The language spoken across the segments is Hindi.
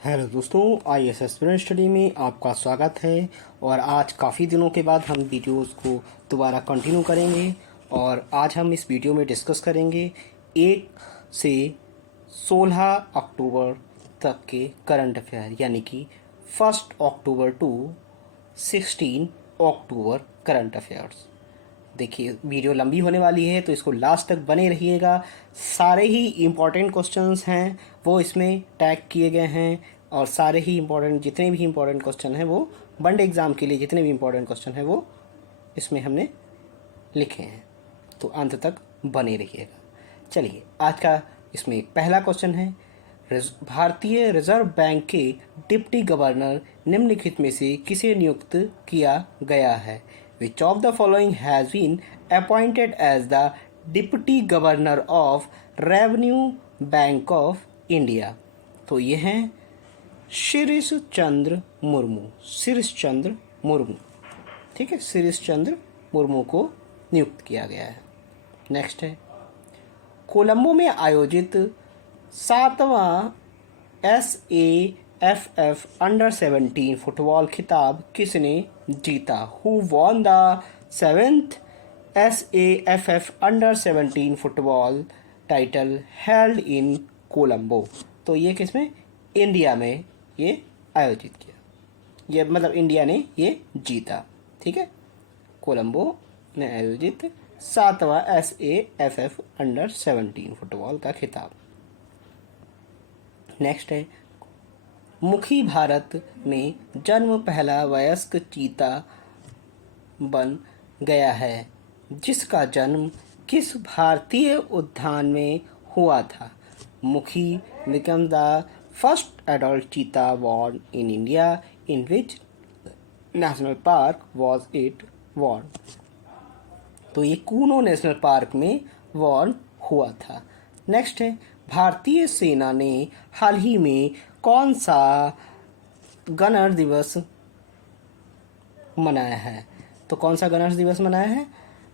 हेलो दोस्तों, IAS एस्पिरेंट स्टडी में आपका स्वागत है। और आज काफ़ी दिनों के बाद हम वीडियोस को दोबारा कंटिन्यू करेंगे। और आज हम इस वीडियो में डिस्कस करेंगे 1 से 16 अक्टूबर तक के करंट अफेयर, यानी कि 1 अक्टूबर टू 16 अक्टूबर करंट अफेयर्स। देखिए, वीडियो लंबी होने वाली है तो इसको लास्ट तक बने रहिएगा। सारे ही इम्पोर्टेंट क्वेश्चंस हैं वो इसमें टैग किए गए हैं, और सारे ही इम्पोर्टेंट जितने भी इम्पोर्टेंट क्वेश्चन हैं वो वन एग्ज़ाम के लिए जितने भी इम्पोर्टेंट क्वेश्चन हैं वो इसमें हमने लिखे हैं। तो अंत तक बने रहिएगा। चलिए, आज का इसमें पहला क्वेश्चन है, भारतीय रिजर्व बैंक के डिप्टी गवर्नर निम्नलिखित में से किसे नियुक्त किया गया है? Which of the following has been appointed as the deputy governor of revenue bank of India? तो ये हैं शिरीष चंद्र मुर्मू। शिरीष चंद्र मुर्मू, ठीक है, शिरीष चंद्र मुर्मू को नियुक्त किया गया है। नेक्स्ट है, कोलंबो में आयोजित 7वां SAFF अंडर-17 फुटबॉल खिताब किसने जीता? Who won the 7th SAFF under-17 football title held in Colombo? तो ये किसमें? इंडिया में ये आयोजित किया, ये मतलब इंडिया ने ये जीता, ठीक है। कोलंबो ने आयोजित 7वां SAFF अंडर-17 फुटबॉल का खिताब। नेक्स्ट है, मुखी भारत में जन्म पहला वयस्क चीता बन गया है जिसका जन्म किस भारतीय उद्यान में हुआ था? मुखी बिकम द फर्स्ट एडल्ट चीता born in India, in which national park was it born? तो ये कूनो नेशनल पार्क में बॉर्न हुआ था। नेक्स्ट है, भारतीय सेना ने हाल ही में कौन सा गणर दिवस मनाया है? तो कौन सा गणर दिवस मनाया है?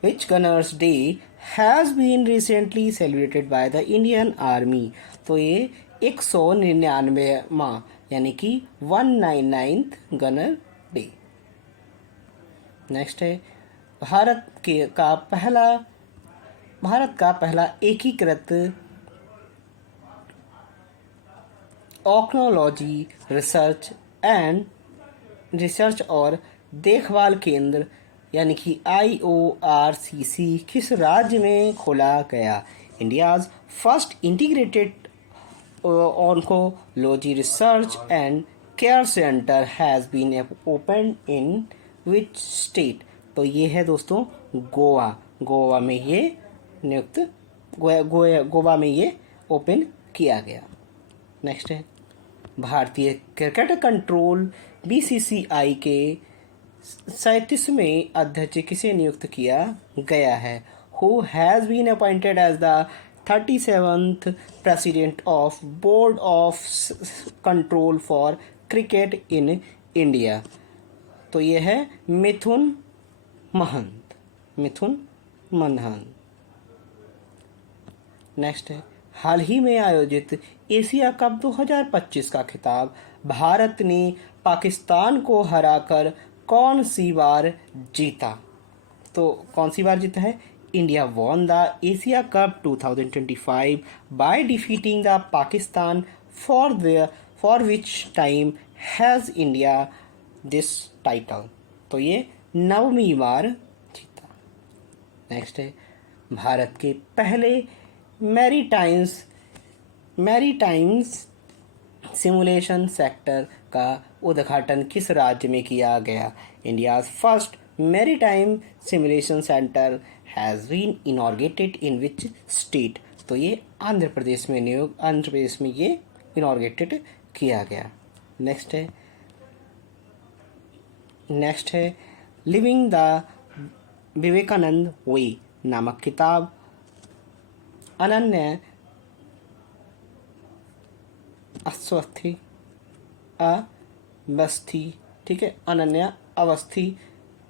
Which gunners day has been recently celebrated by the Indian army? तो ये 199वां यानी कि 199th गणर डे। नेक्स्ट है, भारत का पहला एकीकृत ऑक्नोलॉजी रिसर्च और देखभाल केंद्र यानी कि IORCC किस राज्य में खोला गया? India's first integrated oncology research and care centre has been open in which state? तो ये है दोस्तों गोवा में ये नियुक्त गोवा में ये ओपन किया गया। नेक्स्ट है, भारतीय क्रिकेट कंट्रोल BCCI के 37वें अध्यक्ष किसे नियुक्त किया गया है? Who has been appointed as the 37th president of board of control for cricket in India? तो ये है मिथुन महंत। नेक्स्ट है, हाल ही में आयोजित एशिया कप 2025 का खिताब भारत ने पाकिस्तान को हराकर कौन सी बार जीता? तो कौन सी बार जीता है? India won the Asia cup 2025 by defeating the Pakistan for which time has India this title? तो ये 9वीं बार जीता। नेक्स्ट है, भारत के पहले मैरीटाइम्स सिमुलेशन सेक्टर का उद्घाटन किस राज्य में किया गया? India's first maritime simulation centre has been inaugurated in which state? तो ये आंध्र प्रदेश में ये इनॉर्गेटेड किया गया। नेक्स्ट है, लिविंग द विवेकानंद वे नामक किताब अनन्य अवस्थी, ठीक है, अनन्या अवस्थी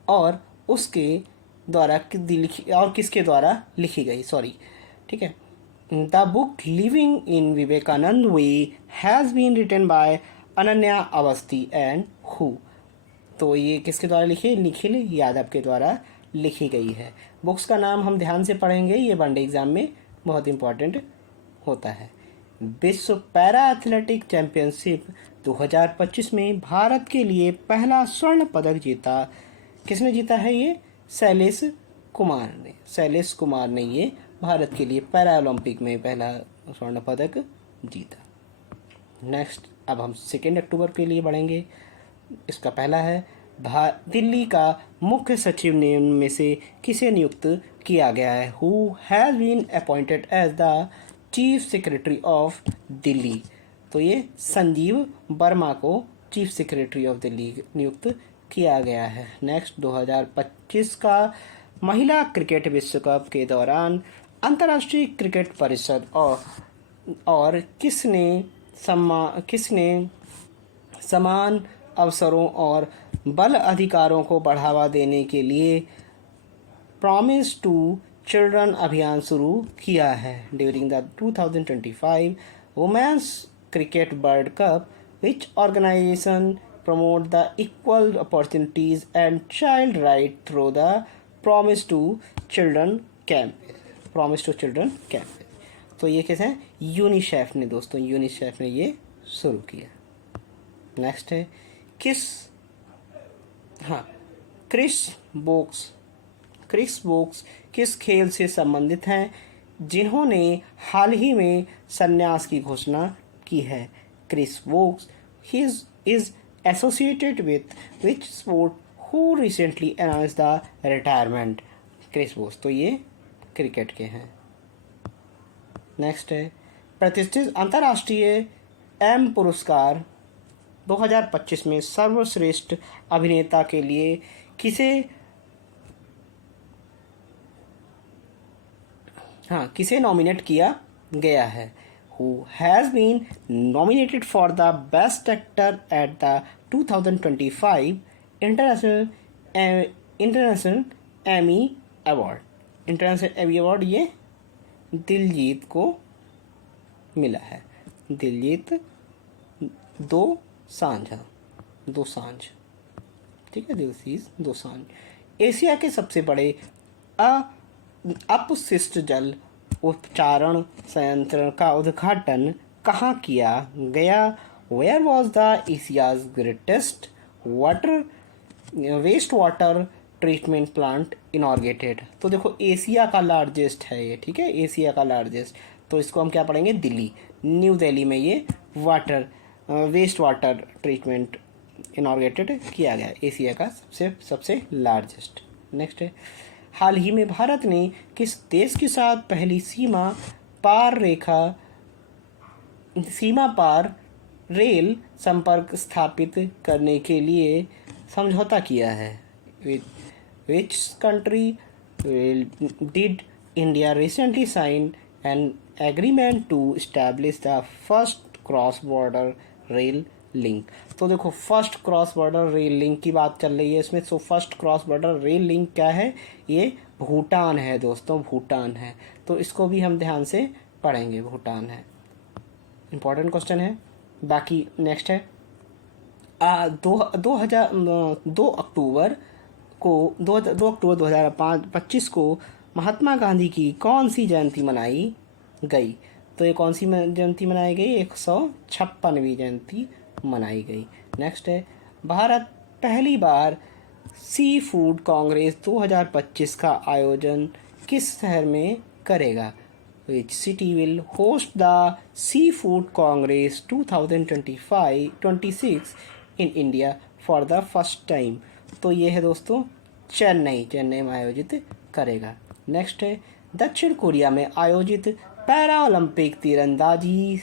और उसके द्वारा किसके द्वारा लिखी गई, ठीक है। The book living in Vivekananda way has been written by Ananya Awasthi and who. तो ये किसके द्वारा लिखी? निखिल यादव के द्वारा लिखी गई है। बुक्स का नाम हम ध्यान से पढ़ेंगे, ये वनडे एग्जाम में बहुत इंपॉर्टेंट होता है। विश्व पैरा एथलेटिक चैंपियनशिप 2025 में भारत के लिए पहला स्वर्ण पदक जीता। किसने जीता है? ये शैलेश कुमार ने ये भारत के लिए पैरा ओलंपिक में पहला स्वर्ण पदक जीता। नेक्स्ट, अब हम 2 अक्टूबर के लिए बढ़ेंगे। इसका पहला है, दिल्ली का मुख्य सचिव ने में से किसे नियुक्त किया गया है? Who has been appointed as the chief secretary of Delhi. तो ये संजीव वर्मा को चीफ सेक्रेटरी ऑफ दिल्ली नियुक्त किया गया है। नेक्स्ट, 2025 का महिला क्रिकेट विश्व कप के दौरान अंतर्राष्ट्रीय क्रिकेट परिषद और किसने समान अवसरों और बल अधिकारों को बढ़ावा देने के लिए प्रॉमिस टू चिल्ड्रन अभियान शुरू किया है? During the 2025 women's cricket world cup which organisation promote the equal opportunities and child right through the promise to children campaign। तो ये कैसे है? यूनिसेफ ने दोस्तों, यूनिसेफ ने ये शुरू किया। नेक्स्ट है, क्रिस वोक्स किस खेल से संबंधित हैं जिन्होंने हाल ही में संन्यास की घोषणा की है? Chris Woakes is associated with which sport who recently announced the retirement? Chris Woakes, तो ये क्रिकेट के हैं। नेक्स्ट है, प्रतिष्ठित अंतर्राष्ट्रीय एम पुरस्कार 2025 में सर्वश्रेष्ठ अभिनेता के लिए किसे नॉमिनेट किया गया है? Who has been nominated for the Best Actor at the 2025 International Emmy Award। International Emmy award ये दिलजीत को मिला है। दिलजीत दोसांझ, ठीक है, दिलजीत दोसांझ। एशिया के सबसे बड़े अपशिष्ट जल उपचारण संयंत्र का उद्घाटन कहाँ किया गया? Where was the Asia's greatest waste water treatment plant inaugurated. तो देखो, एशिया का लार्जेस्ट है ये, ठीक है, एशिया का लार्जेस्ट। तो इसको हम क्या पढ़ेंगे? दिल्ली, न्यू दिल्ली में ये वेस्ट वाटर ट्रीटमेंट इनॉर्गेटेड किया गया, एशिया का सबसे लार्जेस्ट। नेक्स्ट है, हाल ही में भारत ने किस देश के साथ पहली सीमा पार रेल संपर्क स्थापित करने के लिए समझौता किया है? Which country did India recently sign an agreement to establish the first cross border rail link? तो देखो, first cross border rail link की बात चल रही है इसमें। So first cross border rail link क्या है? ये भूटान है दोस्तों, भूटान है। तो इसको भी हम ध्यान से पढ़ेंगे, भूटान है, इंपॉर्टेंट क्वेश्चन है। बाकी नेक्स्ट है, 2 अक्टूबर 2025 को महात्मा गांधी की कौन सी जयंती मनाई गई? तो ये कौन सी जयंती मनाई गई? 156वीं जयंती मनाई गई। नेक्स्ट है, भारत पहली बार सी फूड कांग्रेस 2025 का आयोजन किस शहर में करेगा? Which city will host the Seafood Congress 2026 in India for the first time? तो ये है दोस्तों चेन्नई में आयोजित करेगा। नेक्स्ट है, दक्षिण कोरिया में आयोजित पैरा ओलंपिक तीरंदाजी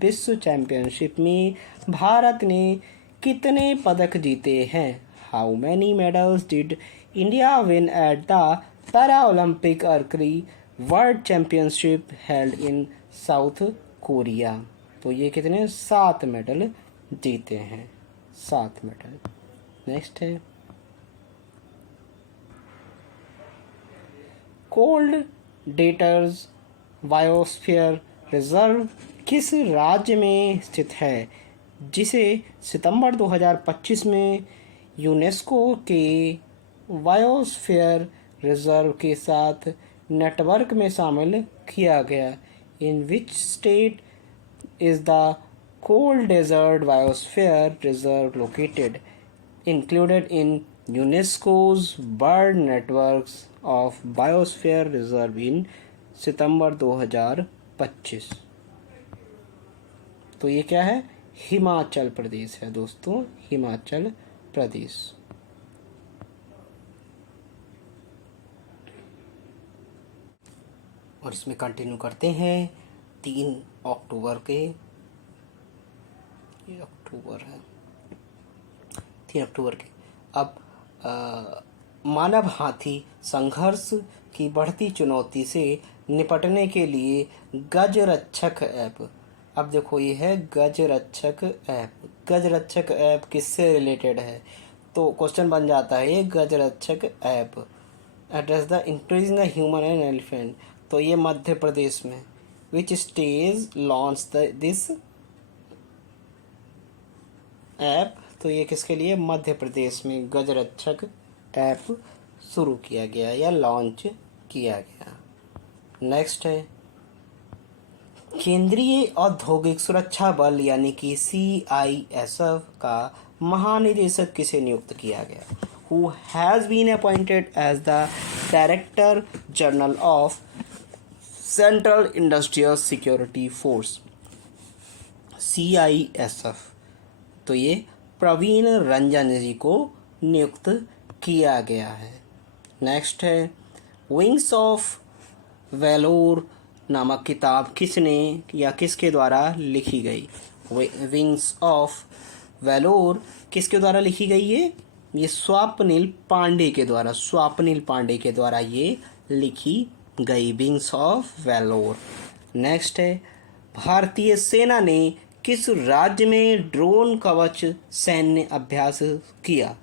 विश्व चैंपियनशिप में भारत ने कितने पदक जीते हैं? How many medals did India win at the para Olympic archery world championship held in south Korea? तो ये कितने? 7 मेडल जीते हैं, 7 मेडल। नेक्स्ट है, कोल्ड डेटर्स बायोस्फीयर रिजर्व किस राज्य में स्थित है? जिसे सितंबर 2025 में यूनेस्को के बायोस्फीयर रिजर्व के साथ नेटवर्क में शामिल किया गया। In which state is the cold desert biosphere reserve located, included in UNESCO's Bird Networks of Biosphere Reserve in September 2025। तो ये क्या है? हिमाचल प्रदेश है दोस्तों, हिमाचल प्रदेश। और इसमें कंटिन्यू करते हैं 3 अक्टूबर के, ये अक्टूबर है, 3 अक्टूबर के। अब मानव हाथी संघर्ष की बढ़ती चुनौती से निपटने के लिए गजरक्षक ऐप। अब देखो ये है गजरक्षक ऐप। गजरक्षक ऐप किससे रिलेटेड है? तो क्वेश्चन बन जाता है ये Gajrakshak app address the increase in the human and elephant. तो ये मध्य प्रदेश में। Which stage launch this app? तो ये किसके लिए? मध्य प्रदेश में गजरक्षक ऐप शुरू किया गया या लॉन्च किया गया। नेक्स्ट है केंद्रीय औद्योगिक सुरक्षा बल यानी कि CISF का महानिदेशक किसे नियुक्त किया गया? Who has been appointed as the Director General of Central Industrial Security Force CISF? तो ये प्रवीण रंजन जी को नियुक्त किया गया है। नेक्स्ट है विंग्स ऑफ वेलोर नामक किताब किसने या किसके द्वारा लिखी गई? विंग्स ऑफ वेलोर किसके द्वारा लिखी गई है? ये स्वप्निल पांडे के द्वारा, स्वप्निल पांडे के द्वारा ये लिखी गई, विंग्स ऑफ वेलोर। नेक्स्ट है भारतीय सेना ने किस राज्य में ड्रोन कवच सैन्य अभ्यास किया?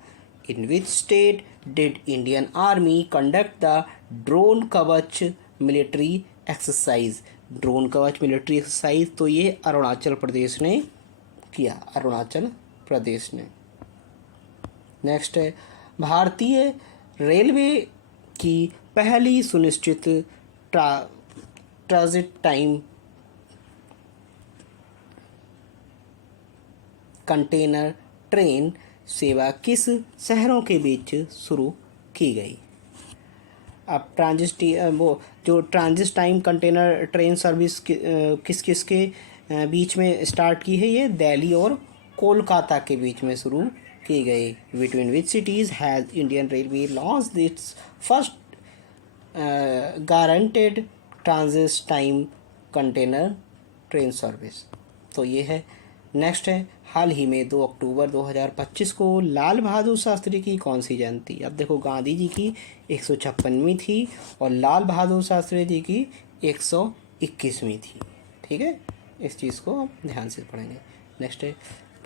In which state did Indian army conduct the drone Kavach military exercise? Drone Kavach military exercise तो ये अरुणाचल प्रदेश ने किया, अरुणाचल प्रदेश ने। नेक्स्ट है भारतीय रेलवे की पहली सुनिश्चित ट्रांजिट टाइम कंटेनर ट्रेन सेवा किस शहरों के बीच शुरू की गई? अब वो जो transit time container train service किस किस के बीच में स्टार्ट की है? ये दिल्ली और कोलकाता के बीच में शुरू की गई। Between which cities has Indian railway launched it's first guaranteed transit time container train service? तो ये है। नेक्स्ट है हाल ही में 2 अक्टूबर 2025 को लाल बहादुर शास्त्री की कौन सी जयंती? अब देखो गांधी जी की 156वीं थी और लाल बहादुर शास्त्री जी की 121वीं थी। ठीक है, इस चीज़ को आप ध्यान से पढ़ेंगे। नेक्स्ट है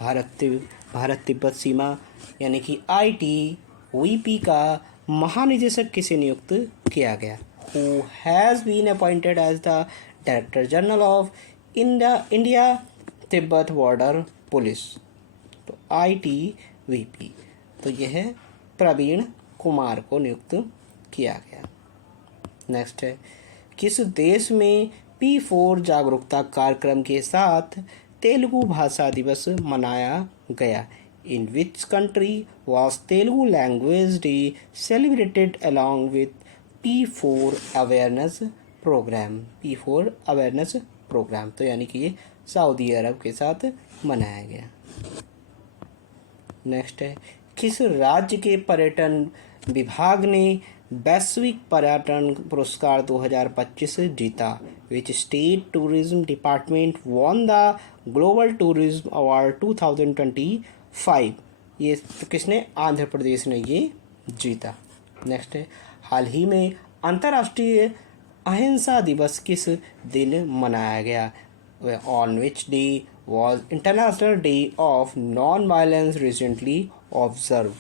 भारत तिब्बत सीमा यानी कि ITBP का महानिदेशक किसे नियुक्त किया गया? Who has been appointed as the Director General of India Tibet border police? तो ITBP। तो यह है प्रवीण कुमार को नियुक्त किया गया। नेक्स्ट है किस देश में P4 जागरूकता कार्यक्रम के साथ तेलुगु भाषा दिवस मनाया गया? In which country was Telugu language day celebrated along with P4 awareness programme? P4 awareness programme तो यानी कि ये सऊदी अरब के साथ मनाया गया। नेक्स्ट है किस राज्य के पर्यटन विभाग ने वैश्विक पर्यटन पुरस्कार 2025 जीता? Which state tourism department won the global tourism award 2025? ये तो किसने? आंध्र प्रदेश ने ये जीता। नेक्स्ट है हाल ही में अंतर्राष्ट्रीय अहिंसा दिवस किस दिन मनाया गया? On which day was International Day of Non-Violence recently observed?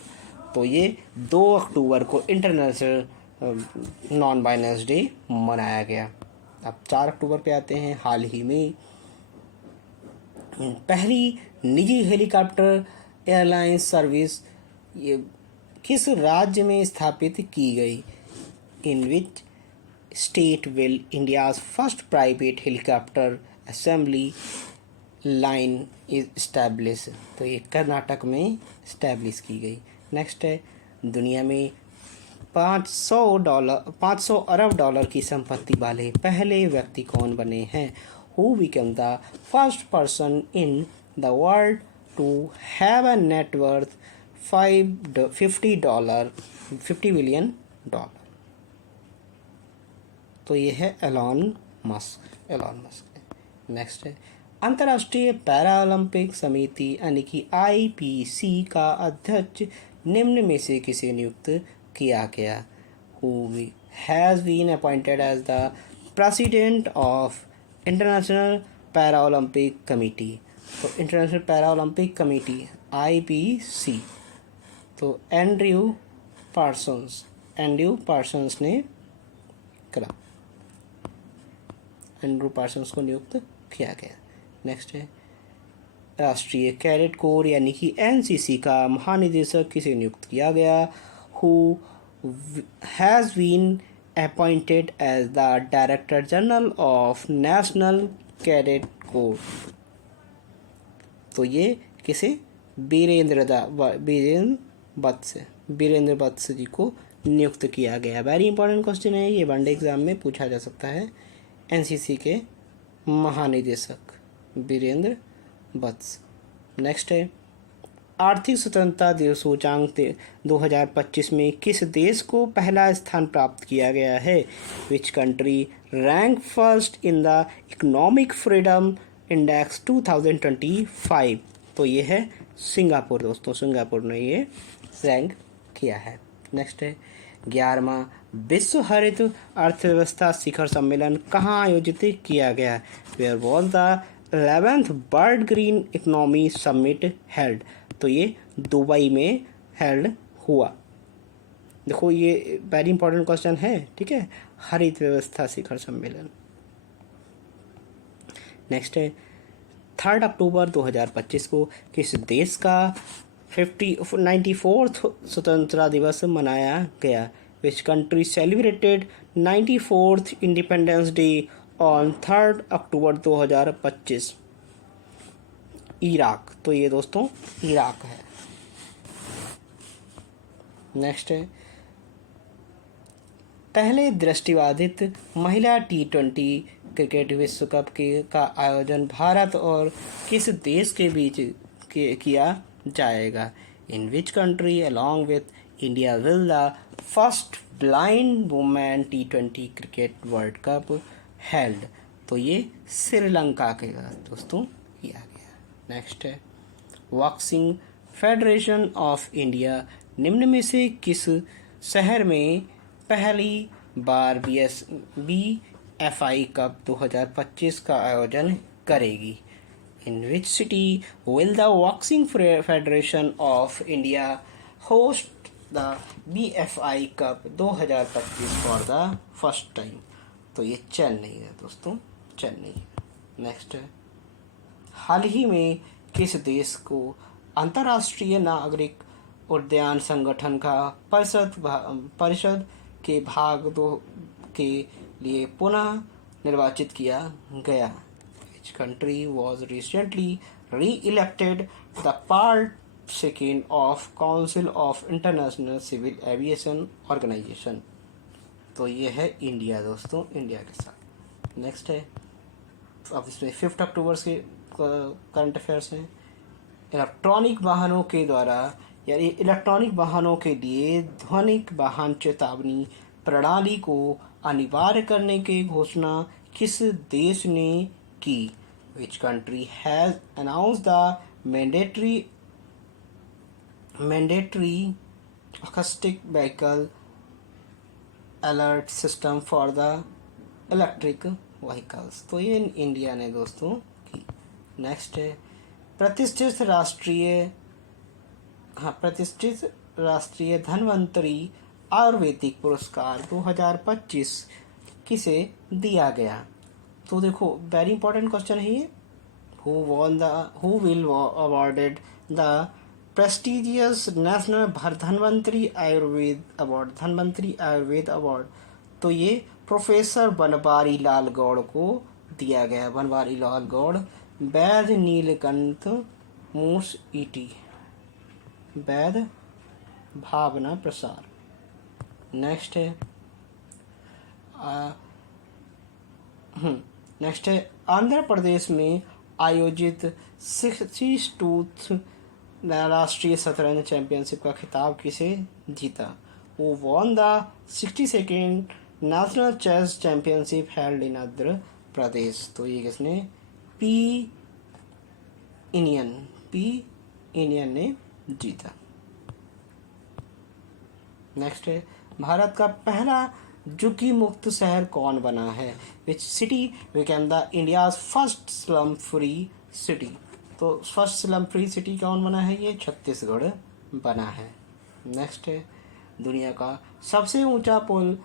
तो ये 2 अक्टूबर को इंटरनेशनल नॉन वायलेंस डे मनाया गया। अब 4 अक्टूबर पे आते हैं। हाल ही में पहली निजी हेलीकॉप्टर एयरलाइंस सर्विस ये किस राज्य में स्थापित की गई? In which state will India's first private helicopter assembly line is establish? तो ये कर्नाटक में इस्टेब्लिश की गई। नेक्स्ट है, दुनिया में 500 अरब डॉलर की संपत्ति वाले पहले व्यक्ति कौन बने हैं? Who become the first person in the world to have a net worth 50 billion dollar? तो ये है एलॉन मस्क। नेक्स्ट है, अंतर्राष्ट्रीय पैरा ओलंपिक समिति यानी कि IPC का अध्यक्ष निम्न में से किसे नियुक्त किया गया? Who has been appointed as the president of International Paralympic Committee? तो international para Olympic committee IPC तो एंड्रयू पार्सन्स ने करा, एंड्रू पार्सन्स को नियुक्त किया गया। नेक्स्ट है, राष्ट्रीय कैडेट कोर यानी कि NCC का महानिदेशक किसे नियुक्त किया गया? Who has been appointed as the Director General of National Cadet Corps? तो ये किसे? वीरेंद्र वत्स जी को नियुक्त किया गया। वेरी इंपॉर्टेंट क्वेश्चन है, ये वनडे एग्जाम में पूछा जा सकता है। NCC के महानिदेशक वीरेंद्र वत्स। नेक्स्ट है, आर्थिक स्वतंत्रता दिवस सूचांक 2025 में किस देश को पहला स्थान प्राप्त किया गया है? Which country rank first in the economic freedom index 2025? तो ये है सिंगापुर दोस्तों, सिंगापुर ने ये रैंक किया है। नेक्स्ट है, 11वां विश्व हरित अर्थव्यवस्था शिखर सम्मेलन कहाँ आयोजित किया गया? Where was the 11th bird green economy summit held? तो ये दुबई में हेल्ड हुआ। देखो ये वेरी इंपॉर्टेंट क्वेश्चन है, ठीक है, हरित व्यवस्था शिखर सम्मेलन। नेक्स्ट है, 3 अक्टूबर 2025 को किस देश का 94th स्वतंत्रता दिवस मनाया गया? Which country celebrated 94th independence day on 3 October 2025? Iraq. तो ये दोस्तों इराक है। नेक्स्ट है, पहले दृष्टिबाधित महिला T20 क्रिकेट विश्व कप का आयोजन भारत और किस देश के बीच किया जाएगा? In which country along with India will the first blind women T20 cricket world cup held? तो ये श्रीलंका के दोस्तों किया गया। नेक्स्ट है, बॉक्सिंग फेडरेशन ऑफ इंडिया निम्न में से किस शहर में पहली बार BFI कप 2025 का आयोजन करेगी? In which city will the boxing federation of India host the BFI cup 2025 for the first time? तो ये चेन्नई है दोस्तों, चेन्नई। नेक्स्ट है, हाल ही में किस देश को अंतर्राष्ट्रीय नागरिक उद्यान संगठन का परिषद के भाग 2 के लिए पुनः निर्वाचित किया गया? Which country was recently re-elected the part second of council of international civil aviation organisation? तो ये है इंडिया दोस्तों, इंडिया के साथ। नेक्स्ट है, अब इसमें 5 अक्टूबर से करंट अफेयर्स हैं। इलेक्ट्रॉनिक वाहनों के द्वारा यानी इलेक्ट्रॉनिक वाहनों के लिए ध्वनिक वाहन चेतावनी प्रणाली को अनिवार्य करने की घोषणा किस देश ने की? Which country has announced the mandatory acoustic vehicle alert system for the electric vehicles? तो ये इंडिया ने दोस्तों की। नेक्स्ट है, प्रतिष्ठित राष्ट्रीय धन्वंतरी आयुर्वेदिक पुरस्कार 2025 किसे दिया गया? तो देखो वेरी इंपॉर्टेंट क्वेश्चन है ये, who will awarded the prestigious national Dhanvantari Ayurveda award. तो ये प्रोफेसर बनवारी लाल गौड़ को दिया गया। बनवारी लाल गौड़। वैद्य नीलकंठ मूस ईटी। वैद्य भावना प्रसार। नेक्स्ट है आंध्र प्रदेश में आयोजित 62th राष्ट्रीय शतरंज चैंपियनशिप का खिताब किसे जीता? वो won the 62nd national chess championship held in Andhra Pradesh. तो ये किसने? पी इनियन ने जीता। नेक्स्ट है भारत का पहला झुग्गी मुक्त शहर कौन बना है? Which city became the India's first slum free city? तो फर्स्ट स्लम फ्री सिटी कौन बना है? ये छत्तीसगढ़ बना है। नेक्स्ट है दुनिया का सबसे ऊंचा पुल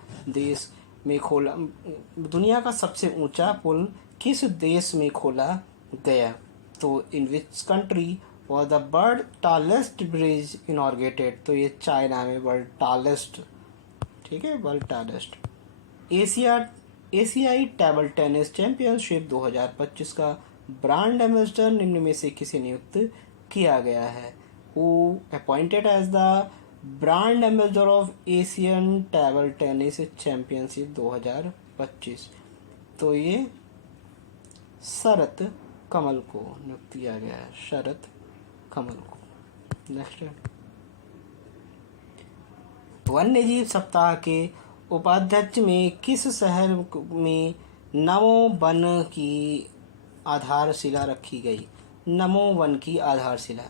दुनिया का सबसे ऊंचा पुल किस देश में खोला गया? तो in which country was the world tallest bridge inaugurated? तो ये चाइना में वर्ल्ड टालेस्ट। ठीक है, वर्ल्ड टालेस्ट। एशियाई टेबल टेनिस चैंपियनशिप 2025 का ब्रांड एम्बेसडर निम्न में से किसे नियुक्त किया गया है? Who appointed as the brand ambassador of Asian table tennis championship 2025? तो ये शरत कमल को नियुक्त किया गया है। शरत कमल को। नेक्स्ट है वन्यजीव सप्ताह के उपाध्यक्ष में किस शहर में नमो वन की आधारशिला रखी गई? नमो वन की आधारशिला।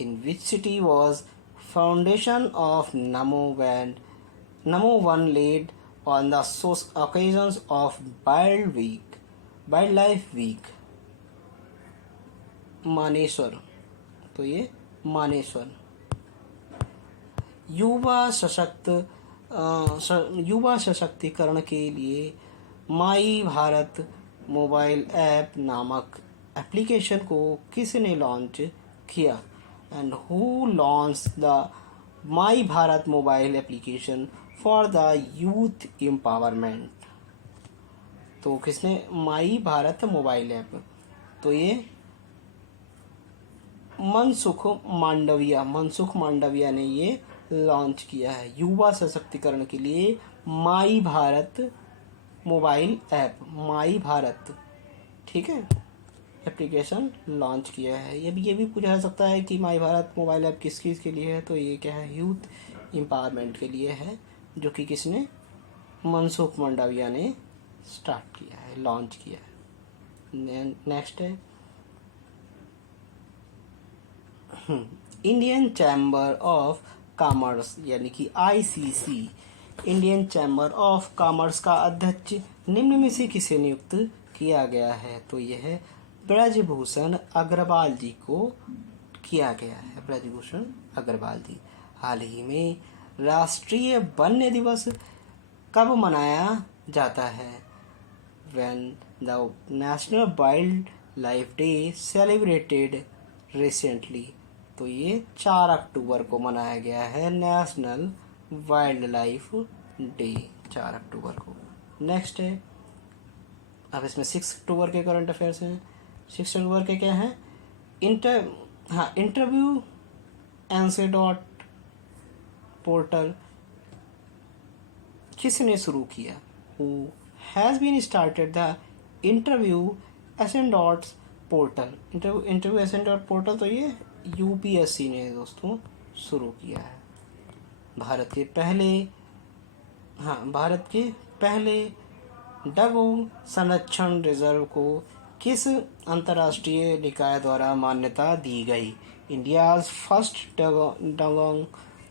In which city was foundation of Namo Van laid on the occasions of wild life week? Manesar. तो ये मानेसर। युवा सशक्तिकरण के लिए माई भारत मोबाइल ऐप नामक एप्लीकेशन को किसने लॉन्च किया? And who launch the my Bharat mobile application for the youth empowerment? तो किसने? My Bharat mobile app. तो ये मनसुख मांडविया ने ये लॉन्च किया है। युवा सशक्तिकरण के लिए माई भारत मोबाइल ऐप, माई भारत, ठीक है, एप्लीकेशन लॉन्च किया है। ये भी पूछा जा सकता है कि माई भारत मोबाइल ऐप किस चीज़ के लिए है? तो ये क्या है? यूथ एम्पावरमेंट के लिए है, जो कि किसने? मनसुख मांडविया ने स्टार्ट किया है, लॉन्च किया है। नेक्स्ट है इंडियन चैम्बर ऑफ कॉमर्स यानी कि ICC, Indian chamber of commerce का अध्यक्ष निम्न में से किसे नियुक्त किया गया है? तो यह है ब्रजभूषण अग्रवाल जी को किया गया है। ब्रजभूषण अग्रवाल जी। हाल ही में राष्ट्रीय वन्य दिवस कब मनाया जाता है? When the National Wildlife Day celebrated recently? तो ये 4 अक्टूबर को मनाया गया है नेशनल वाइल्ड लाइफ डे, 4 अक्टूबर को। नेक्स्ट है अब इसमें 6 अक्टूबर के करंट अफेयर्स हैं। 6 अक्टूबर के क्या हैं? इंटरव्यू एनसे पोर्टल किसने शुरू किया? Who has been started the interview ascendots portal? Interview ascendot portal तो ये UPSC ने दोस्तों शुरू किया है। भारत के पहले डगोंग संरक्षण रिजर्व को किस अंतर्राष्ट्रीय निकाय द्वारा मान्यता दी गई? India's first dugong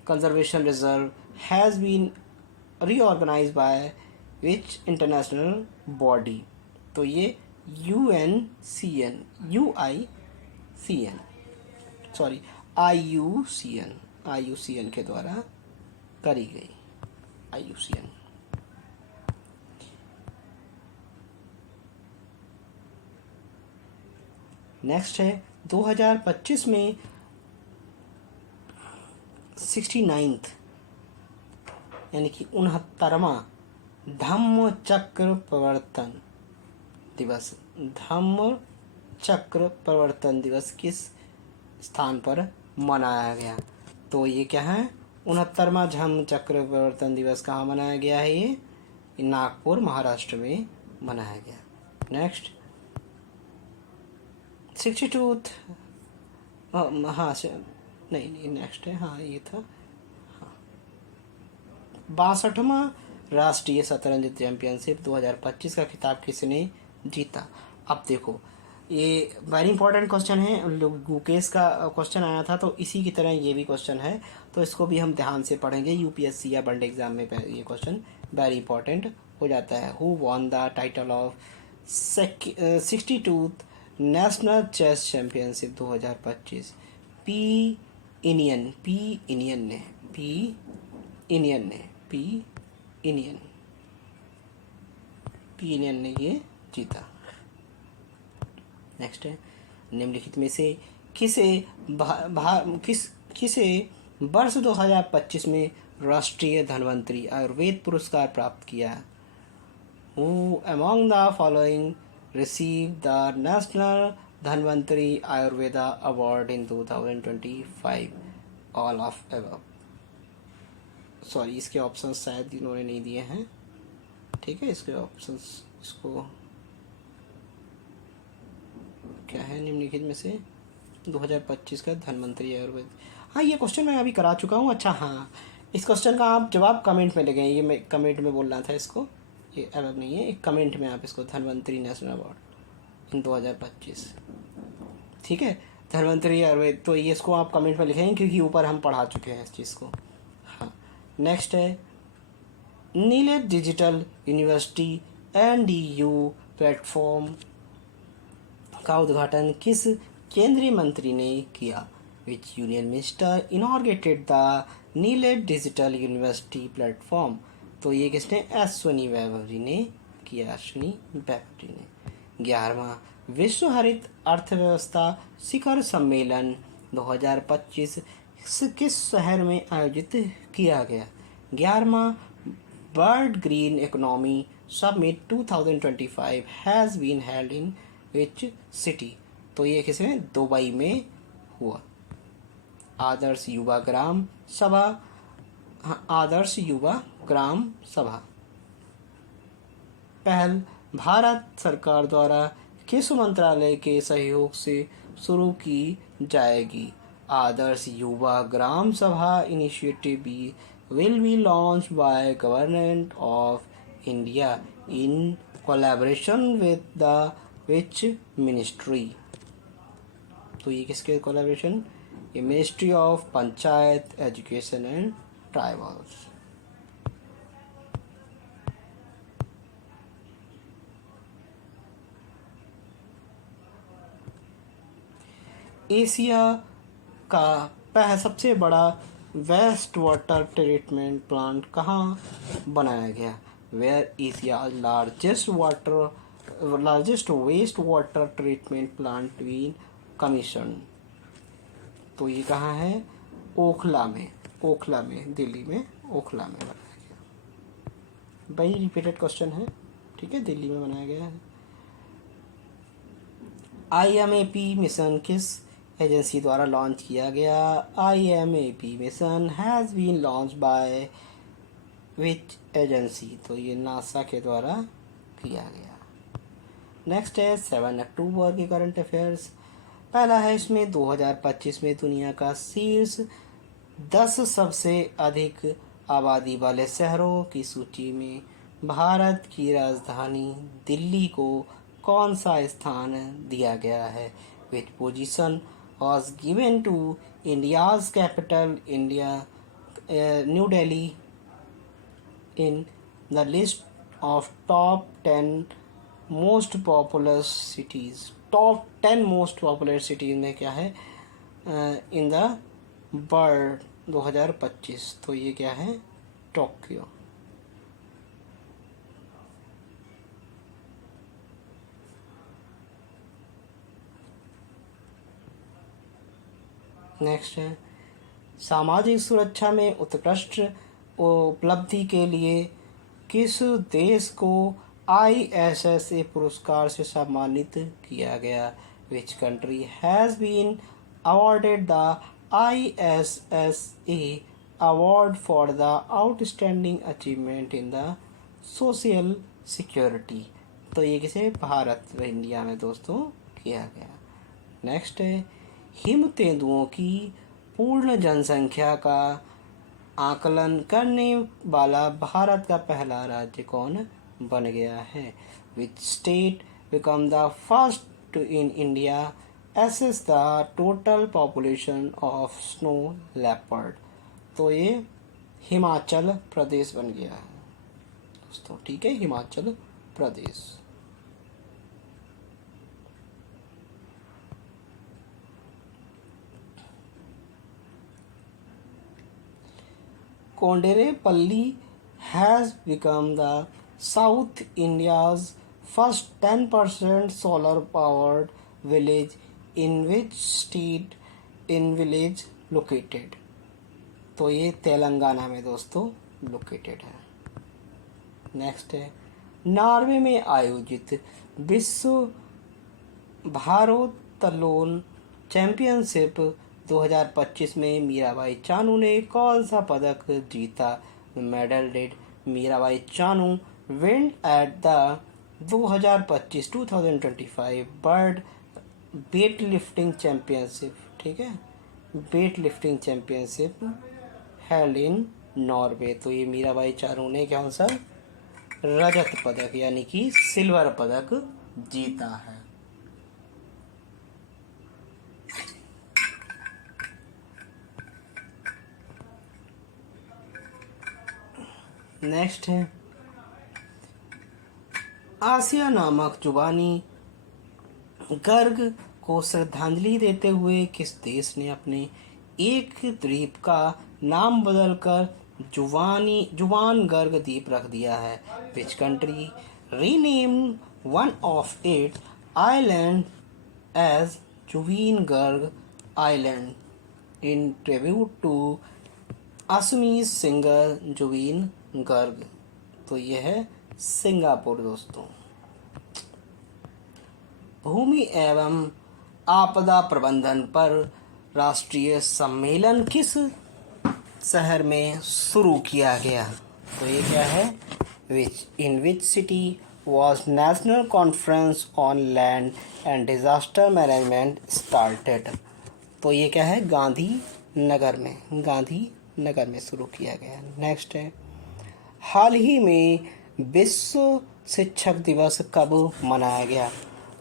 conservation reserve has been reorganised by which international body? तो ये IUCN के द्वारा करी गई। IUCN। नेक्स्ट है 2025 में 69th यानी कि 69वां धम्म चक्र प्रवर्तन दिवस। धम्म चक्र प्रवर्तन दिवस किस स्थान पर मनाया गया? तो ये क्या है, 69वां धम्म चक्र प्रवर्तन दिवस कहाँ मनाया गया है? ये नागपुर महाराष्ट्र में मनाया गया। नेक्स्ट 62th, हाँ नहीं नेक्स्ट है, हाँ ये था 62वां राष्ट्रीय शतरंज चैंपियनशिप 2025 का खिताब किसने जीता? अब देखो ये वेरी इंपॉर्टेंट क्वेश्चन है, गुकेश का क्वेश्चन आया था तो इसी की तरह ये भी क्वेश्चन है, तो इसको भी हम ध्यान से पढ़ेंगे। यूपीएससी या वन एग्जाम में ये क्वेश्चन वेरी इंपॉर्टेंट हो जाता है। Who won the title of 62th national chess championship 2025? P Iniyan ने ये जीता। नेक्स्ट है निम्नलिखित में से किसे वर्ष 2025 में राष्ट्रीय धन्वंतरी आयुर्वेद पुरस्कार प्राप्त किया? Who among the following received the National Dhanvantari Ayurveda Award in 2025? All of above. Sorry, इसके ऑप्शंस शायद इन्होंने नहीं दिए हैं, ठीक है। इसके ऑप्शंस इसको क्या है निम्नलिखित में से 2025 का धन्वंतरी आयुर्वेद। हाँ ये क्वेश्चन मैं अभी करा चुका हूँ। अच्छा हाँ, इस क्वेश्चन का आप जवाब कमेंट में लगे, ये मैं कमेंट में बोल रहा था इसको, ये अलग नहीं है, एक कमेंट में आप इसको धन्वंतरी नेशनल अवार्ड इन 2025, ठीक है, धन्वंतरी आयुर्वेद। तो ये इसको आप कमेंट में लिखेंगे क्योंकि ऊपर हम पढ़ा चुके हैं इस चीज़ को। हाँ नेक्स्ट है NIELIT digital university NDU platform का उद्घाटन किस केंद्रीय मंत्री ने किया? Which union minister inaugurated the NIELIT digital university platform? तो ये किसने? अश्विनी वैभव जी ने किया, अश्विनी वैभव जी ने। 11वां विश्व हरित अर्थव्यवस्था शिखर सम्मेलन 2025 किस शहर में आयोजित किया गया? 11वां world green economy summit 2025 has been held in which city? तो ये किसमें? दुबई में हुआ। आदर्श युवा ग्राम सभा, आदर्श युवा ग्राम सभा पहल भारत सरकार द्वारा किस मंत्रालय के सहयोग से शुरू की जाएगी? आदर्श युवा ग्राम सभा initiative will be launched by Government of India in collaboration with the which ministry? तो ये किसके कोलैबोरेशन? ये ministry of panchayat education and tribals. Asia का सबसे बड़ा वेस्ट वाटर ट्रीटमेंट प्लांट कहाँ बनाया गया? Where Asia largest waste water treatment plant been commission? तो ये कहाँ है? ओखला में दिल्ली में ओखला में बनाया गया। वही रिपीटेड क्वेश्चन है, ठीक है, दिल्ली में बनाया गया है। IMAP मिशन किस एजेंसी द्वारा लॉन्च किया गया? IMAP mission has been launch by which agency? तो ये नासा के द्वारा किया गया। नेक्स्ट है 7 अक्टूबर के करंट अफेयर्स। पहला है इसमें 2025 में दुनिया का शीर्ष 10 सबसे अधिक आबादी वाले शहरों की सूची में भारत की राजधानी दिल्ली को कौन सा स्थान दिया गया है? Which position was given to India's capital New Delhi in the list of top 10 most popular cities? top 10 most popular cities में क्या है in the world 2025? तो ये क्या है? टोक्यो। नेक्स्ट है सामाजिक सुरक्षा में उत्कृष्ट उपलब्धि के लिए किस देश को ISSA पुरस्कार से सम्मानित किया गया? Which country has been awarded the ISSA award for the outstanding achievement in the social security? तो ये किसे भारत इंडिया में दोस्तों किया गया। नेक्स्ट है हिम तेंदुओं की पूर्ण जनसंख्या का आकलन करने वाला भारत का पहला राज्य कौन बन गया है? Which state become the first in India assess the total population of snow leopard? तो ये हिमाचल प्रदेश बन गया है दोस्तों, ठीक है, Himachal Pradesh. Konderepalli has become the South India's first 10% solar powered village in which state in village located? तो ये तेलंगाना में दोस्तों लोकेटेड है। नेक्स्ट है नॉर्वे में आयोजित विश्व भारोत्तोलन चैंपियनशिप 2025 में मीराबाई चानू ने कौन सा पदक जीता? Medal that Mirabai Chanu win at the 2025 world weight lifting championship, ठीक है, weight lifting championship held in Norway. तो ये मीराबाई चानू ने कौन सा रजत पदक यानी कि सिल्वर पदक जीता है। नेक्स्ट है आसिया नामक जुबानी गर्ग को श्रद्धांजलि देते हुए किस देश ने अपने एक द्वीप का नाम बदलकर जुबान गर्ग द्वीप रख दिया है? Which country rename one of it island as Zubeen Garg island in tribute to Assamese singer Zubeen Garg? तो यह है सिंगापुर दोस्तों। भूमि एवं आपदा प्रबंधन पर राष्ट्रीय सम्मेलन किस शहर में शुरू किया गया? तो ये क्या है in which city was national conference on land and disaster management started? तो ये क्या है गांधी नगर में शुरू किया गया। नेक्स्ट है हाल ही में विश्व शिक्षक दिवस कब मनाया गया?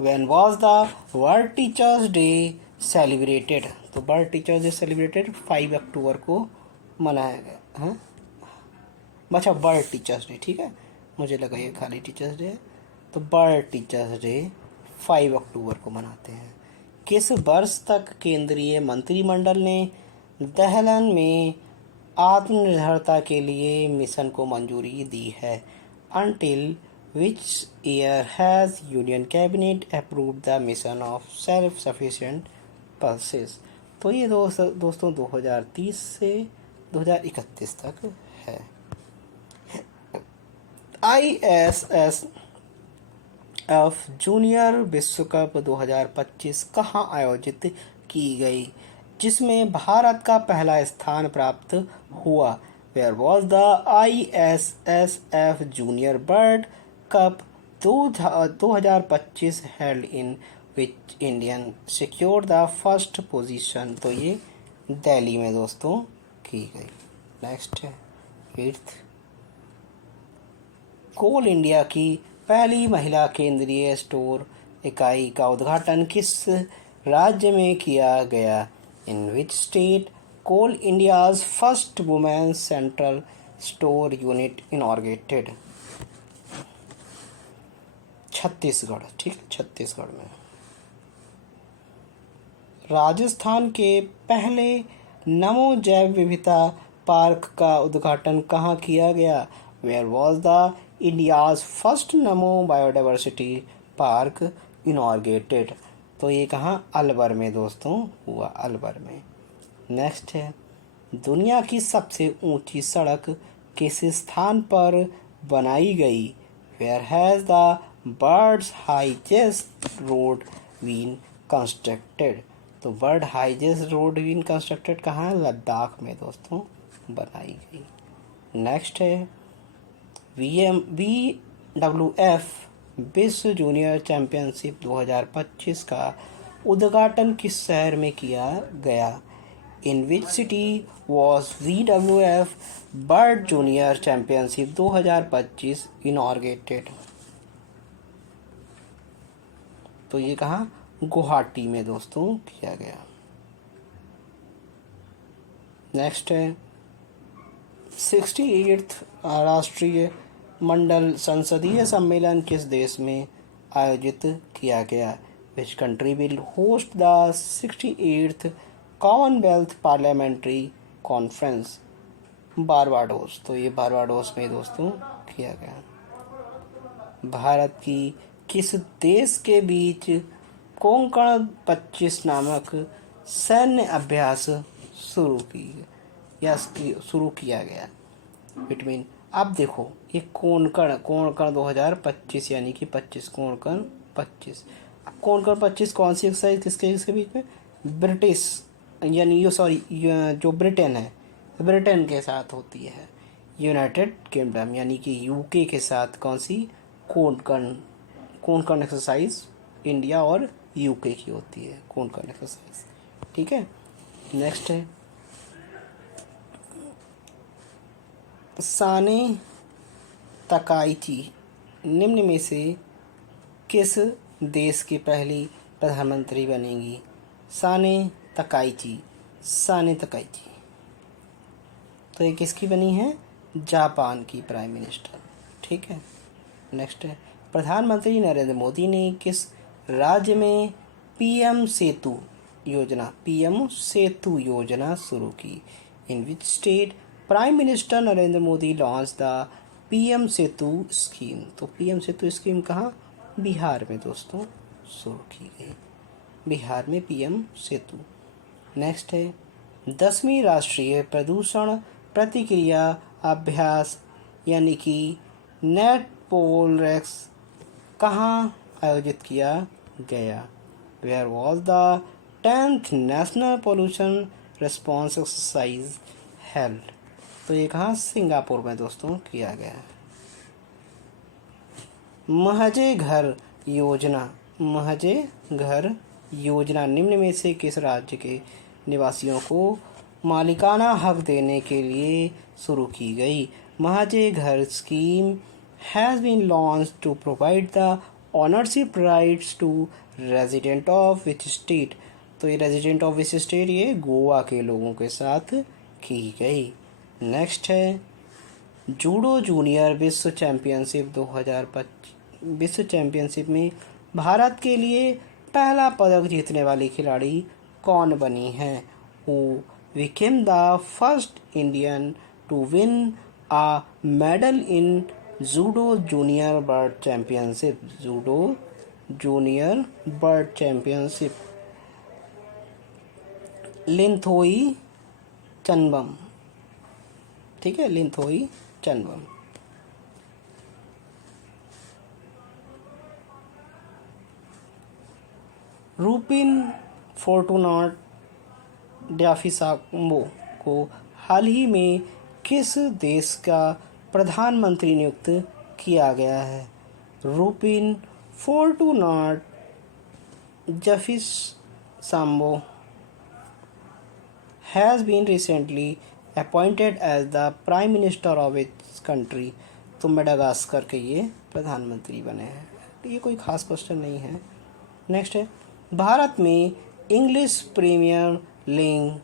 When was the World Teachers Day celebrated? तो वर्ल्ड टीचर्स डे सेलिब्रेटेड 5 अक्टूबर को मनाया गया। हाँ अच्छा वर्ल्ड टीचर्स डे, ठीक है, मुझे लगा ये खाली टीचर्स डे। तो वर्ल्ड टीचर्स डे 5 अक्टूबर को मनाते हैं। किस वर्ष तक केंद्रीय मंत्रिमंडल ने दहलन में आत्मनिर्भरता के लिए मिशन को मंजूरी दी है? Until which year has Union Cabinet approved the mission of self-sufficient pulses? तो ये दोस्तों 2030 से 2031 तक है। ISSF जूनियर विश्व कप 2025 कहाँ आयोजित की गई जिसमें भारत का पहला स्थान प्राप्त हुआ? Where was the ISSF Junior World Cup 2025 held in which Indian secured the first position? तो ये दिल्ली में दोस्तों की गई। नेक्स्ट है 8th कोल इंडिया की पहली महिला केंद्रीय स्टोर इकाई का उद्घाटन किस राज्य में किया गया? In which state coal India's first women's central store unit inaugurated? Chhattisgarh, ठीक, छत्तीसगढ़ में। राजस्थान के पहले नमो जैव विविधता पार्क का उद्घाटन कहाँ किया गया? Where was the India's first Namo biodiversity park inaugurated? तो ये कहाँ अलवर में दोस्तों हुआ, अलवर में। नेक्स्ट है, दुनिया की सबसे ऊंची सड़क किस स्थान पर बनाई गई? Where has the world's highest road been constructed? तो world highest road been constructed कहाँ है? लद्दाख में दोस्तों बनाई गई। नेक्स्ट है, WWF विश्व जूनियर चैंपियनशिप 2025 का उद्घाटन किस शहर में किया गया? In which city was WWF world junior championship 2025 inaugurated? तो ये कहाँ? गुवाहाटी में दोस्तों किया गया। नेक्स्ट है, 68th राष्ट्रीय मंडल संसदीय सम्मेलन किस देश में आयोजित किया गया? Which country will host the 68th Commonwealth parliamentary conference? Barbados. तो ये बारबाडोस में दोस्तों किया गया। भारत की किस देश के बीच कोंकण 25 नामक सैन्य अभ्यास शुरू किया गया? इट मीन अब देखो, ये कोंकण 2025 यानी कि 25 कोंकण 25। अब कोंकण 25 कौन सी एक्सरसाइज किसके बीच में? ब्रिटिश यानी जो ब्रिटेन है, ब्रिटेन के साथ होती है। यूनाइटेड किंगडम यानी कि यूके के साथ कौन सी? कोंकण एक्सरसाइज इंडिया और यूके की होती है कोंकण एक्सरसाइज। ठीक है। नेक्स्ट है, साने तकाइची निम्न में से किस देश की पहली प्रधानमंत्री बनेगी? Sanae Takaichi. तो ये किसकी बनी है? जापान की प्राइम मिनिस्टर। ठीक है। नेक्स्ट है, प्रधानमंत्री नरेंद्र मोदी ने किस राज्य में पीएम सेतु योजना शुरू की? In which state prime minister Narendra Modi launch the PM Setu scheme? तो पीएम सेतु स्कीम कहाँ? बिहार में दोस्तों शुरू की गई। बिहार में पीएम सेतु। नेक्स्ट है, 10वीं राष्ट्रीय प्रदूषण प्रतिक्रिया अभ्यास यानी कि नेटपोलरेक्स कहाँ आयोजित किया गया? Where was the 10th national pollution response exercise held? तो ये कहाँ? सिंगापुर में दोस्तों किया गया। महजे घर योजना निम्न में से किस राज्य के निवासियों को मालिकाना हक देने के लिए शुरू की गई? महजे घर scheme has been launch to provide the ownership rights to resident of which state? तो ये रेजिडेंट ऑफ विच स्टेट? ये गोवा के लोगों के साथ की गई। नेक्स्ट है, जूडो जूनियर विश्व चैंपियनशिप 2025 विश्व चैंपियनशिप में भारत के लिए पहला पदक जीतने वाली खिलाड़ी कौन बनी है? Who became the first Indian to win a medal in judo junior world championship? Linthoi Chanambam. ठीक है, लिंथोई चनबम। रूपिन फोर्टुनाट डाफिसाम्बो को हाल ही में किस देश का प्रधानमंत्री नियुक्त किया गया है? Ruphin Fortunat Dafisambo has been recently appointed as the prime minister of its country? तो मेडागास्कर के ये प्रधानमंत्री बने हैं। ये कोई खास क्वेश्चन नहीं है। नेक्स्ट है, भारत में इंग्लिश प्रीमियर लीग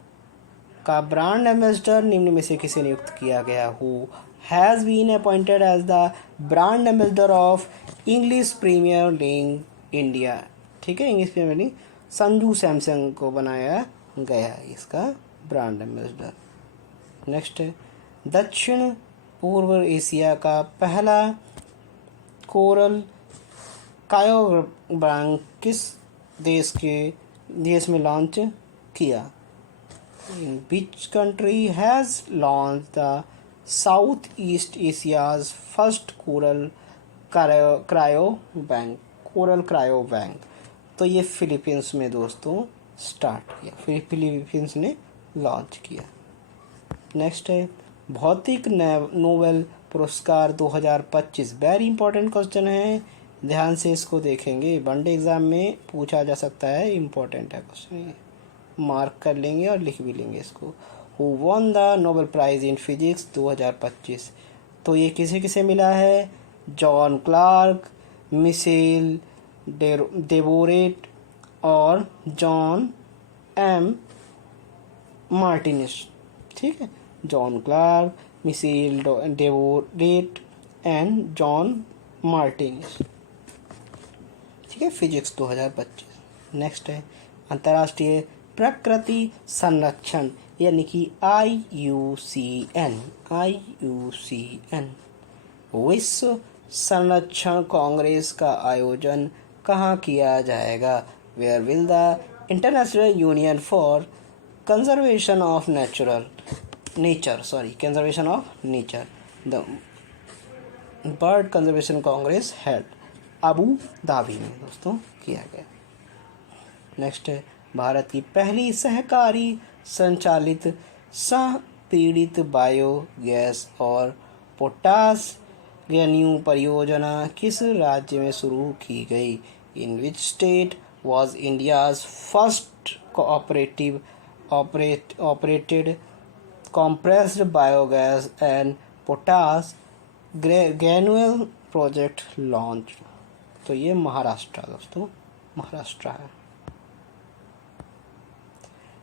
का ब्रांड एम्बेसडर निम्न में से किसे नियुक्त किया गया? Who has been appointed as the brand ambassador of English premier league India? ठीक है, English premier league Sanju Samson को बनाया गया इसका ब्रांड एम्बेसडर। नेक्स्ट है, दक्षिण पूर्व एशिया का पहला कोरल कायोग्राम किस देश में लॉन्च किया? Which country has launched the Southeast Asia's first cryo bank, coral cryo bank? तो ये फिलीपींस में दोस्तों स्टार्ट किया, फिलीपींस ने लॉन्च किया। नेक्स्ट है भौतिक नोबेल पुरस्कार 2025। वेरी इंपॉर्टेंट क्वेश्चन है, ध्यान से इसको देखेंगे, वनडे एग्जाम में पूछा जा सकता है, इंपॉर्टेंट है क्वेश्चन ये, मार्क कर लेंगे और लिख भी लेंगे इसको। Who won the Nobel prize in physics 2025? तो ये किसे किसे मिला है? जॉन क्लार्क, मिशेल डेवोरेट और जॉन एम मार्टिनिस। ठीक है, John Clarke, Michel Devoret and John Martinis. ठीक है, फिजिक्स 2025। नेक्स्ट है अंतर्राष्ट्रीय प्रकृति संरक्षण यानी कि IUCN। विश्व संरक्षण कांग्रेस का आयोजन कहाँ किया जाएगा? Where will the international union for conservation of nature the bird conservation congress held Abu Dhabi में दोस्तों किया गया। नेक्स्ट है भारत की पहली सहकारी संचालित सह पीड़ित बायोगैस और पोटास रेन्यू परियोजना किस राज्य में शुरू की गई? In which state was India's first operated compressed biogas and potash granule project launched? तो ये महाराष्ट्र दोस्तों, महाराष्ट्र है।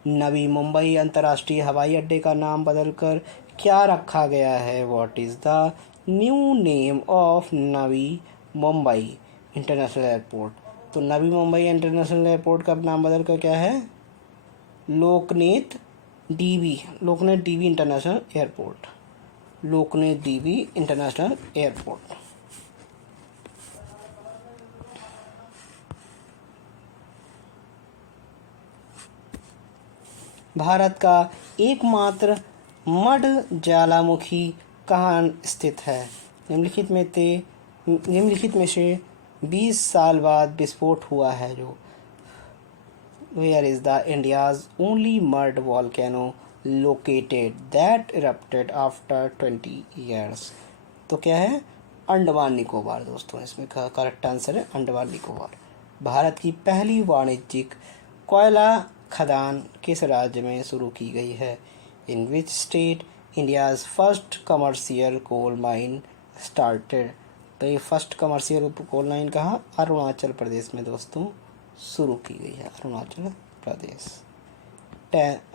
नवी मुंबई अंतर्राष्ट्रीय हवाई अड्डे का नाम बदलकर क्या रखा गया है? What is the new name of Navi Mumbai international airport? तो नवी मुंबई इंटरनेशनल एयरपोर्ट का नाम बदलकर क्या है? लोकनाथ डीवी इंटरनेशनल एयरपोर्ट। लोकनाथ डीवी इंटरनेशनल एयरपोर्ट। भारत का एकमात्र मड ज्वालामुखी कहाँ स्थित है? निम्नलिखित में से 20 साल बाद विस्फोट हुआ है जो। Where is the India's only mud volcano located that erupted after 20 years? तो क्या है? अंडमान निकोबार दोस्तों, इसमें करेक्ट आंसर है अंडमान निकोबार। भारत की पहली वाणिज्यिक कोयला खदान किस राज्य में शुरू की गई है? In which state India's first commercial coal mine started? तो ये फर्स्ट कमर्शियल कोल माइन कहाँ? अरुणाचल प्रदेश में दोस्तों शुरू की गई है, अरुणाचल प्रदेश।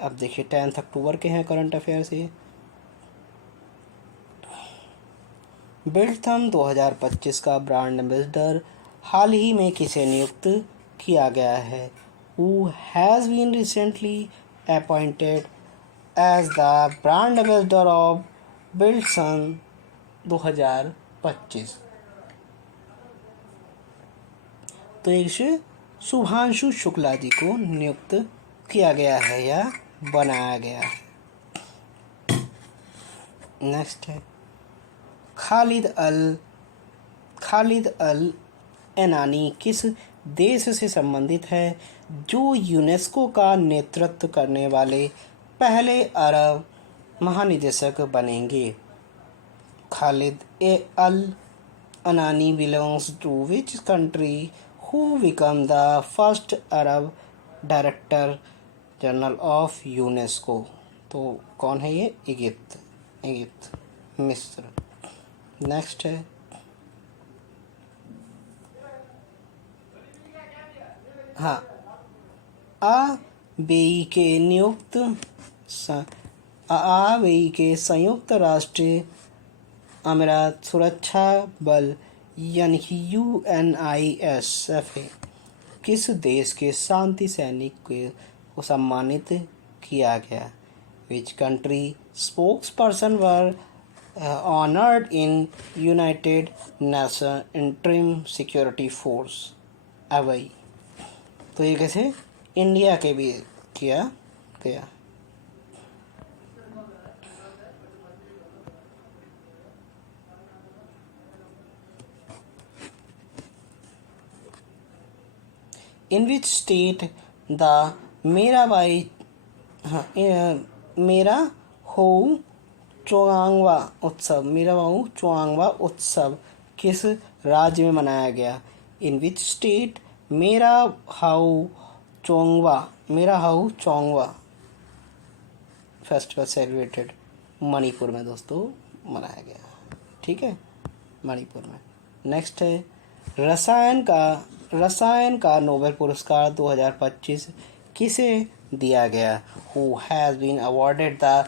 अब देखिए 10 अक्टूबर के हैं करंट अफेयर्स ये। बिल्डथम 2025 का ब्रांड एम्बेसडर हाल ही में किसे नियुक्त किया गया है? Who has been recently appointed as the brand ambassador of Buildsun 2025? तो एक शुभांशु शुक्ला जी को नियुक्त किया गया है या बनाया गया है। नेक्स्ट है खालिद अल एनानी किस देश से संबंधित है जो यूनेस्को का नेतृत्व करने वाले पहले अरब महानिदेशक बनेंगे? खालिद अल अनानी belongs to which country who become the first Arab Director General of UNESCO? तो कौन है ये? इजिप्त, मिस्र। नेक्स्ट है आबेई के संयुक्त राष्ट्र अमीरात सुरक्षा बल यानी कि UNISF किस देश के शांति सैनिक को सम्मानित किया गया? Which country spokesperson were honoured in United nation interim security force अवई? तो ये कैसे? इंडिया के भी किया गया। In which state the Mirabai हाँ मेरा होऊ चुआंगवा उत्सव मीराबाऊ चुआंगवा उत्सव किस राज्य में मनाया गया? इन विच स्टेट मेरा हाउ चोंगवा फेस्टिवल सेलिब्रेटेड? मणिपुर में दोस्तों मनाया गया। ठीक है, मणिपुर में। नेक्स्ट है रसायन का नोबेल पुरस्कार 2025 किसे दिया गया? Who has been awarded the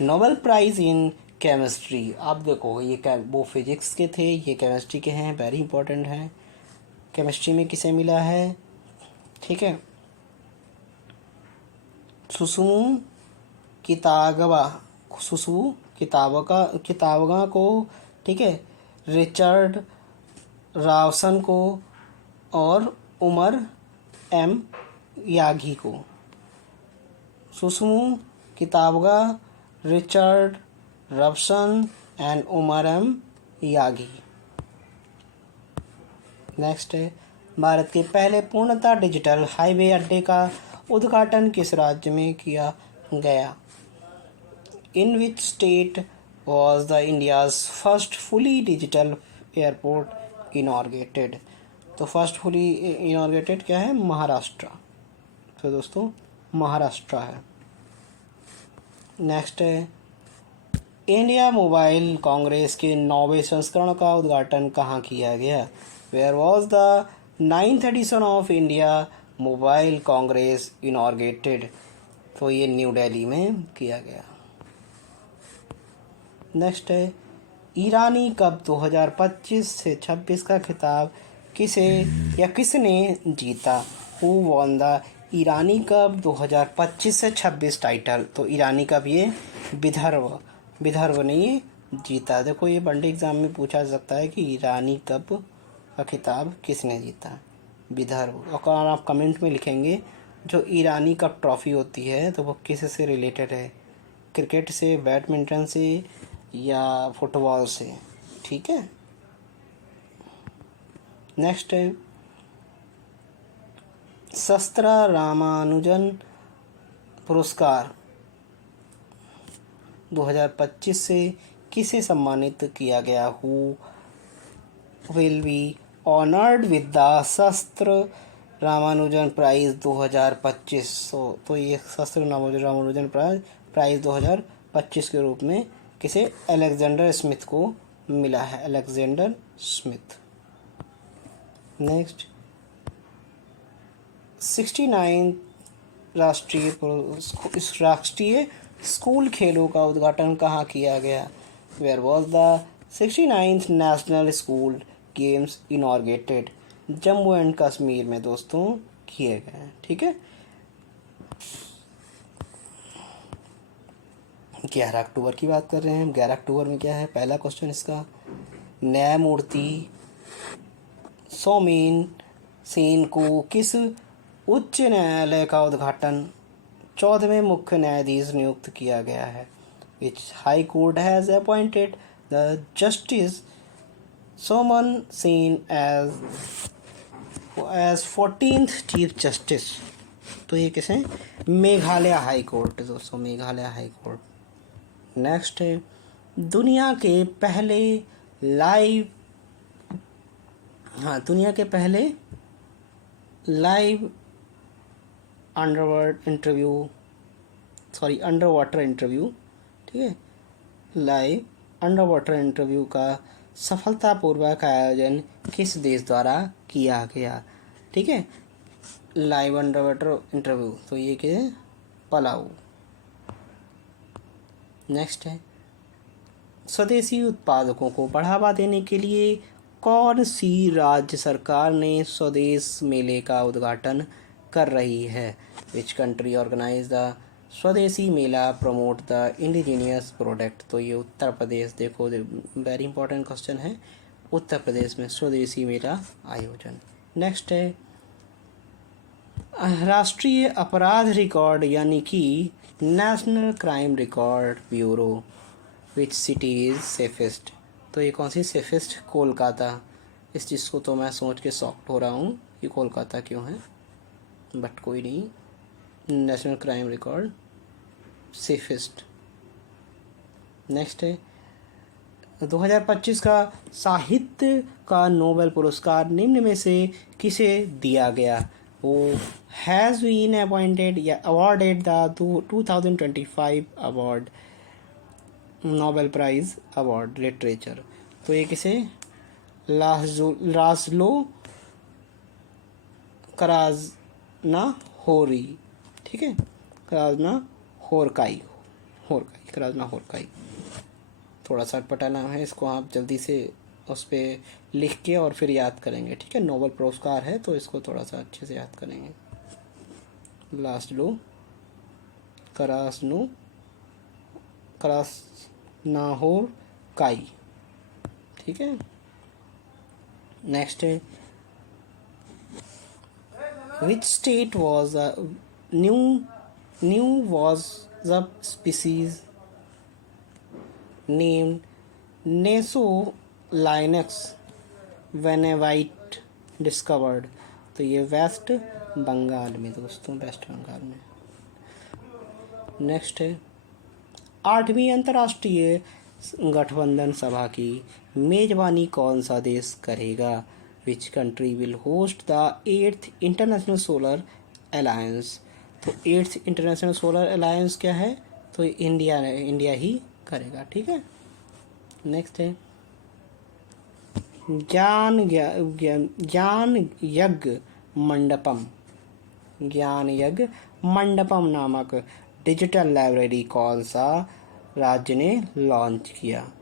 Nobel prize in chemistry? आप देखो ये वो फिजिक्स के थे, ये केमिस्ट्री के हैं, वेरी इंपॉर्टेंट हैं। केमिस्ट्री में किसे मिला है? ठीक है, सुसुमु किताबगा को, ठीक है, रिचर्ड रावसन को और उमर एम यागी को। Susumu Kitagawa, Richard Robson and Omar M Yaghi. Next है भारत के पहले पूर्णतः डिजिटल हाईवे अड्डे का उद्घाटन किस राज्य में किया गया? In which state was the India's first fully digital airport inaugurated? तो फर्स्ट फुली इनॉर्गेटेड क्या है? महाराष्ट्र। तो दोस्तों महाराष्ट्र है। नेक्स्ट है इंडिया मोबाइल कांग्रेस के 9वें संस्करण का उद्घाटन कहाँ किया गया? Where was the 9th edition of India mobile congress inaugurated? तो ये न्यू दिल्ली में किया गया। नेक्स्ट है ईरानी कप 2025 से 26 का खिताब किसने जीता? Who won the Irani cup 2025 से 26 टाइटल? तो ईरानी कप ये विदर्भ ने ये जीता। देखो ये वनडे एग्जाम में पूछा जा सकता है कि ईरानी कप का खिताब किसने जीता? विदर्भ। और आप कमेंट में लिखेंगे जो ईरानी कप ट्रॉफी होती है तो वो किस से रिलेटेड है? क्रिकेट से, बैडमिंटन से या फुटबॉल से? ठीक है। नेक्स्ट है शास्त्रा रामानुजन पुरस्कार 2025 से किसे सम्मानित किया गया? Who will be honoured with the शास्त्र रामानुजन प्राइज 2025? तो ये शास्त्र रामानुजन प्राइज 2025 के रूप में किसे? अलेक्जेंडर स्मिथ को मिला है, अलेक्जेंडर स्मिथ। नेक्स्ट 69 राष्ट्रीय स्कूल खेलों का उद्घाटन कहाँ किया गया? Where was the 69th national school games inaugurated? Jammu and Kashmir में दोस्तों किए गए। ठीक है, 11 अक्टूबर की बात कर रहे हैं हम। 11 अक्टूबर में क्या है? पहला क्वेश्चन इसका, न्यायमूर्ति सौमेन सेन को किस उच्च न्यायालय का उद्घाटन 14वें मुख्य न्यायाधीश नियुक्त किया गया है? Which high court has appointed the justice Soumen Sen as 14th chief justice? तो ये किसे? मेघालय हाई कोर्ट दोस्तों, मेघालय हाई कोर्ट। नेक्स्ट है दुनिया के पहले लाइव अंडर वाटर इंटरव्यू, ठीक है, लाइव अंडर वाटर इंटरव्यू का सफलतापूर्वक आयोजन किस देश द्वारा किया गया? ठीक है, लाइव अंडर वाटर इंटरव्यू, तो ये क्या है? पलाऊ। नेक्स्ट है स्वदेशी उत्पादकों को बढ़ावा देने के लिए कौन सी राज्य सरकार ने स्वदेश मेले का उद्घाटन कर रही है? विच कंट्री ऑर्गेनाइज द स्वदेशी मेला प्रमोट द इंडिजीनियस प्रोडक्ट? तो ये उत्तर प्रदेश। देखो वेरी इंपॉर्टेंट क्वेश्चन है, उत्तर प्रदेश में स्वदेशी मेला आयोजन। नेक्स्ट है राष्ट्रीय अपराध रिकॉर्ड यानी कि national crime record bureau which city is safest? तो ये कौन सी सेफेस्ट? कोलकाता। इस चीज़ को तो मैं सोच के शॉक्ड हो रहा हूँ कि कोलकाता क्यों है। बट कोई नहीं, national crime record safest. Next है 2025 का साहित्य का नोबेल पुरस्कार निम्न में से किसे दिया गया? वो हैज़ बीन अपॉइंटेड या awarded the 2025 award, Nobel prize award literature. तो ये किसे? लाज़लो कराज़नाहोरी, ठीक है, कराज़नाहोरकाई। थोड़ा सा अटपटा नाम है, इसको आप जल्दी से उस पर लिख के और फिर याद करेंगे, ठीक है। नोबेल पुरस्कार है तो इसको थोड़ा सा अच्छे से याद करेंगे। लाज़लो कराज़नाहोरकाई, ठीक है। नेक्स्ट है which state was new was the species named Nesolynx when a white discovered? तो ये वेस्ट बंगाल में दोस्तों, वेस्ट बंगाल में। नेक्स्ट है 8वीं अंतर्राष्ट्रीय गठबंधन सभा की मेजबानी कौन सा देश करेगा? Which country will host the 8th international solar alliance? तो 8th इंटरनेशनल सोलर अलायंस क्या है? तो इंडिया ही करेगा, ठीक है। नेक्स्ट है ज्ञान यज्ञ मंडपम नामक डिजिटल लाइब्रेरी कौन सा राज्य ने लॉन्च किया?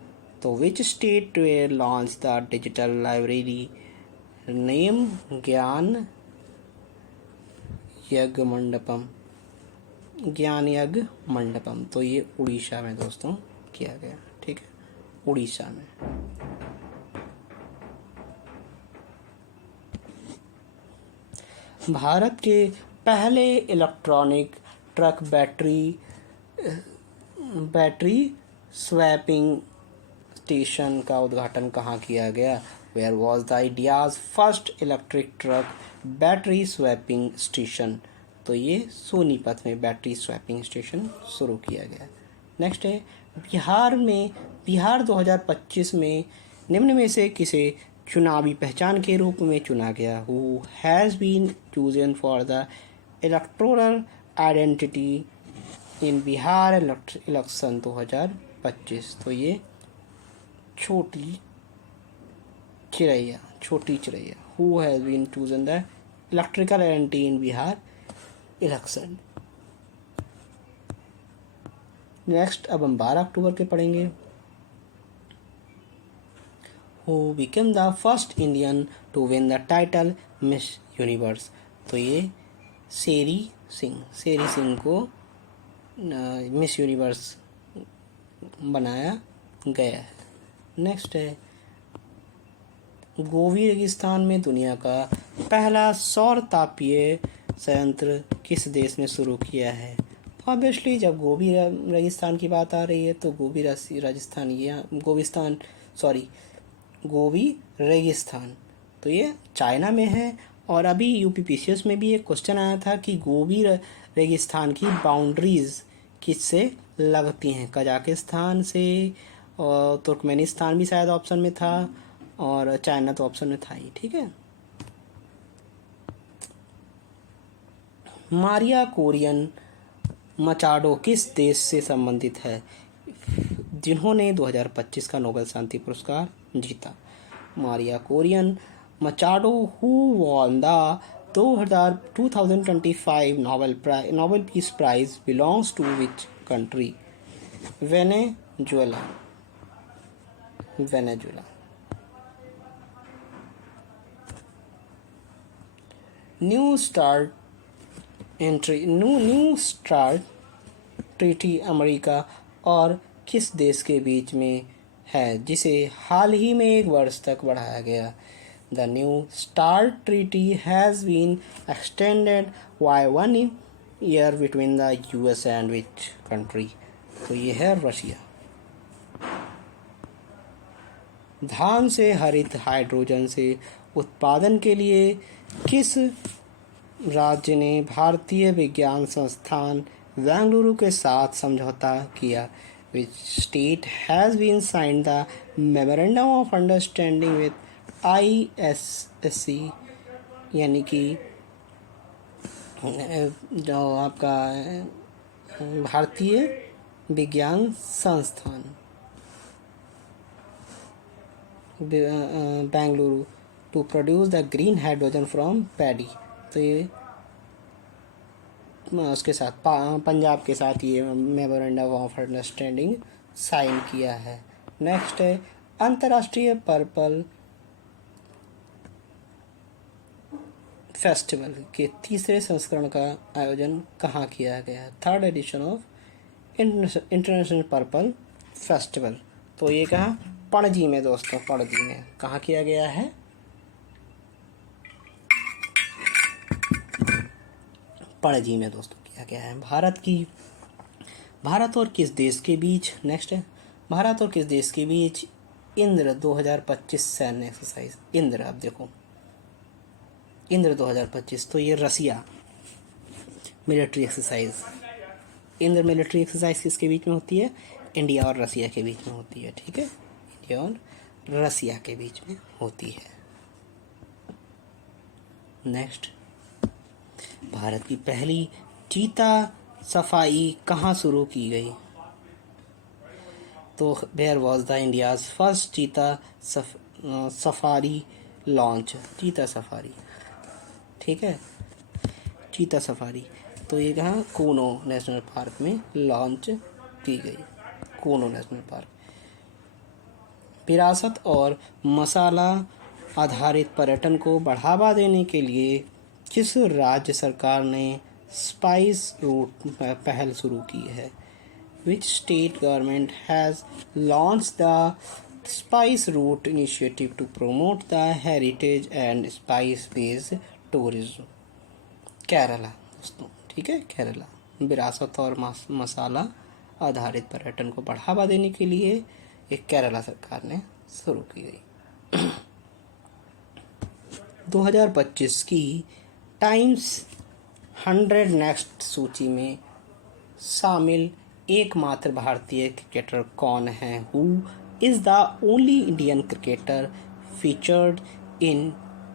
तो विच state will launch the digital library name ज्ञान यज्ञ मंडपम? तो ये उड़ीसा में दोस्तों किया गया, ठीक है, उड़ीसा में। भारत के पहले electronic truck battery swapping station का उद्घाटन कहाँ किया गया? Where was the India's first electric truck battery swapping station? तो ये सोनीपत में बैटरी स्वैपिंग स्टेशन शुरू किया गया। नेक्स्ट है बिहार 2025 में निम्न में से किसे चुनावी पहचान के रूप में चुना गया? Who has been chosen for the electoral identity in Bihar election 2025? तो ये Chhoti Chiraiya. Who has been chosen the electrical identity in Bihar election. Next अब हम 12 अक्टूबर के पढ़ेंगे। Who became the first Indian to win the title miss universe? तो ये शेरी सिंह को मिस यूनिवर्स बनाया गया है। नेक्स्ट है गोबी रेगिस्तान में दुनिया का पहला सौर तापीय संयंत्र किस देश ने शुरू किया है? ऑब्वियसली जब गोबी रेगिस्तान की बात आ रही है तो गोबी रेगिस्तान तो ये चाइना में है। और अभी यूपीपीसीएस में भी एक क्वेश्चन आया था कि गोबी रेगिस्तान की बाउंड्रीज किससे लगती हैं? कजाकिस्तान से, और तुर्कमेनिस्तान भी शायद ऑप्शन में था, और चाइना तो ऑप्शन में था ही, ठीक है। मारिया कोरियन मचाडो किस देश से संबंधित है जिन्होंने 2025 का नोबेल शांति पुरस्कार जीता? Maria Corina Machado who won the 2025 Nobel peace prize belongs to which country? Venezuela. New start treaty America और किस देश के बीच में है जिसे हाल ही में 1 वर्ष तक बढ़ाया गया? The new start treaty has been extended by 1 year between the US and which country? तो ये है रशिया। धान से हरित हाइड्रोजन से उत्पादन के लिए किस राज्य ने भारतीय विज्ञान संस्थान बेंगलुरु के साथ समझौता किया? Which state has been sign the memorandum of understanding with ISSC, यानी कि जो आपका भारतीय विज्ञान संस्थान Bengaluru to produce the green hydrogen from paddy. तो ये उसके साथ पंजाब के साथ ये मेमोरेंडम ऑफ अंडरस्टैंडिंग साइन किया है। नेक्स्ट है अंतर्राष्ट्रीय पर्पल फेस्टिवल के तीसरे संस्करण का आयोजन कहाँ किया गया? Third edition of international purple festival. तो ये कहाँ? पणजी में दोस्तों, पणजी में। कहाँ किया गया है? पणजी में दोस्तों किया गया है। भारत और किस देश के बीच, नेक्स्ट है भारत और किस देश के बीच इंद्र 2025 सैन्य एक्सरसाइज? इंद्र, अब देखो इंद्र 2025, तो ये Russia military exercise. Indra military exercise किसके बीच में होती है? इंडिया और रसिया के बीच में होती है। ठीक है, इंडिया और रसिया के बीच में होती है। नेक्स्ट, भारत की पहली चीता सफाई कहाँ शुरू की गई? तो where was the India's first cheetah safari launch? Cheetah safari, ठीक है, चीता सफारी। तो ये कहाँ? कूनो नेशनल पार्क में लॉन्च की गई। Kuno national park. विरासत और मसाला आधारित पर्यटन को बढ़ावा देने के लिए किस राज्य सरकार ने स्पाइस रूट पहल शुरू की है? Which state government has launched the Spice Route initiative to promote the heritage and spice-based tourism? Kerala दोस्तों, ठीक है, केरला। विरासत और मसाला आधारित पर्यटन को बढ़ावा देने के लिए एक केरला सरकार ने शुरू की गई। 2025 की टाइम्स 100 नेक्स्ट सूची में शामिल एकमात्र भारतीय क्रिकेटर कौन है? Who is the only Indian cricketer featured in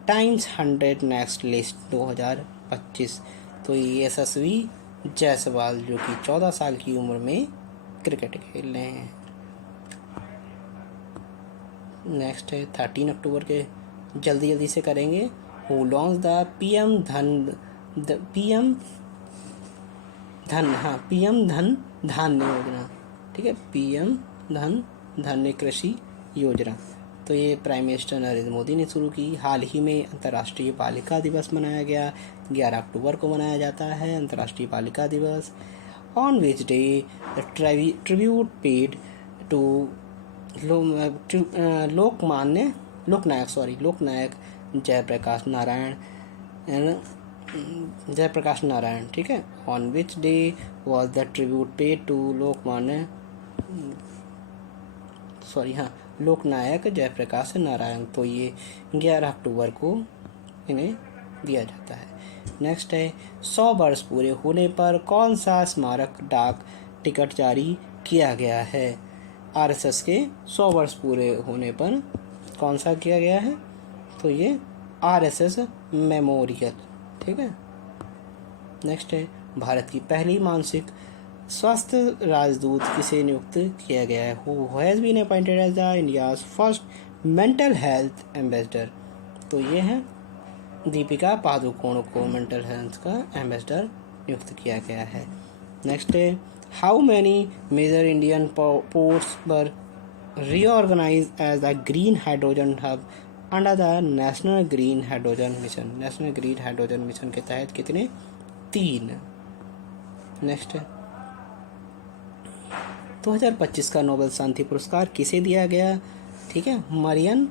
times 100 next list 2025? तो ये यशस्वी जायसवाल, जो कि 14 साल की उम्र में क्रिकेट खेल रहे हैं। नेक्स्ट है 13 अक्टूबर के, जल्दी से करेंगे। हु लॉन्च द पीएम धन धान्य योजना? ठीक है, पीएम धन धान्य कृषि योजना। तो ये प्राइम मिनिस्टर नरेंद्र मोदी ने शुरू की। हाल ही में अंतर्राष्ट्रीय बालिका दिवस मनाया गया। 11 अक्टूबर को मनाया जाता है अंतर्राष्ट्रीय बालिका दिवस। On which day the tribute paid to Loknayak Jayaprakash Narayan, ठीक है। On which day was the tribute paid to Loknayak Jayaprakash Narayan? तो ये 11 अक्टूबर को इन्हें दिया जाता है। नेक्स्ट है 100 वर्ष पूरे होने पर कौन सा स्मारक डाक टिकट जारी किया गया है? आरएसएस के 100 वर्ष पूरे होने पर कौन सा किया गया है? तो ये आरएसएस मेमोरियल, ठीक है। नेक्स्ट है भारत की पहली मानसिक स्वास्थ्य राजदूत किसे नियुक्त किया गया है? Who has been appointed as the India's first mental health ambassador? तो ये है दीपिका पादुकोण को मेंटल हेल्थ का एम्बेसडर नियुक्त किया गया है। नेक्स्ट है how many major Indian ports were reorganise as the green hydrogen hub under the national green hydrogen mission? National green hydrogen mission के तहत कितने? 3। नेक्स्ट है 2025 का नोबेल शांति पुरस्कार किसे दिया गया? ठीक है, मरियन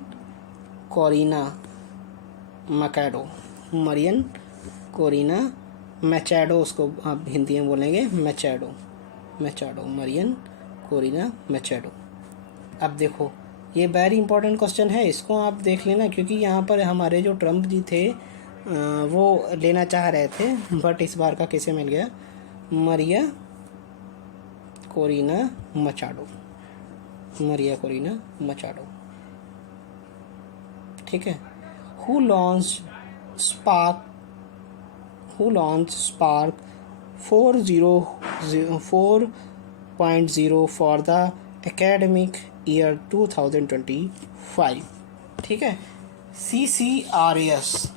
कोरिना मैचेडो, उसको आप हिंदी में बोलेंगे मैचेडो, मरियन कोरिना मैचेडो। अब देखो ये वेरी इंपॉर्टेंट क्वेश्चन है, इसको आप देख लेना, क्योंकि यहाँ पर हमारे जो ट्रम्प जी थे वो लेना चाह रहे थे, बट इस बार का किसे मिल गया? मरिया कोरिना मचाडो। मरिया कोरिना मचाडो, ठीक है। Who launch spark who launched Spark 4.0 for the academic year 2025, ठीक है। CCRAS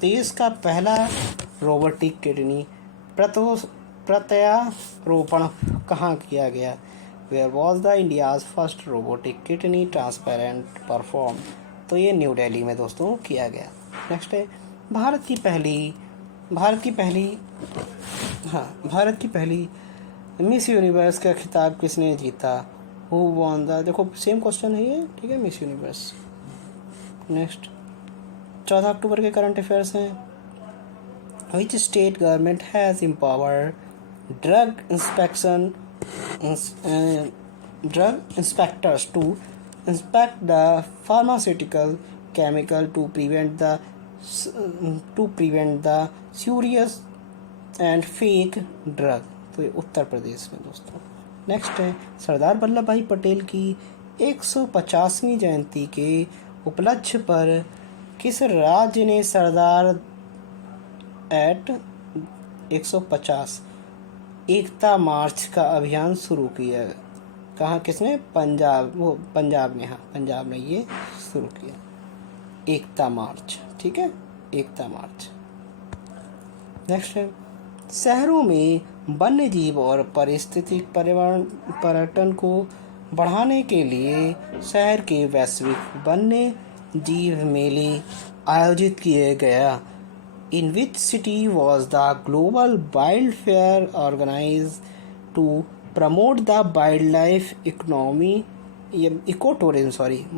देश का पहला रोबोटिक किडनी प्रत्यारोपण कहाँ किया गया? Where was the India's first robotic kidney transplant performed? तो ये न्यू दिल्ली में दोस्तों किया गया। नेक्स्ट है भारत की पहली मिस यूनिवर्स का खिताब किसने जीता? हु वॉन द, देखो सेम क्वेश्चन है ये, ठीक है, मिस यूनिवर्स। नेक्स्ट 14 अक्टूबर के करंट अफेयर्स हैं। Which state government has empowered drug inspectors to inspect the pharmaceutical chemical to prevent the serious and fake drug? तो ये उत्तर प्रदेश में दोस्तों। नेक्स्ट है सरदार वल्लभ भाई पटेल की 150वीं जयंती के उपलक्ष्य पर किस राज्य ने सरदार एट 150 एकता मार्च का अभियान शुरू किया? कहाँ, किसने? पंजाब ने, हाँ पंजाब ने ये शुरू किया एकता मार्च, ठीक है, एकता मार्च। नेक्स्ट है शहरों में वन्य जीव और पारिस्थितिक पर्यटन को बढ़ाने के लिए शहर के वैश्विक वन्य जीव मेले आयोजित किए गया। In which city was the global wild fair organise to promote the wild life economy, ये eco tourism,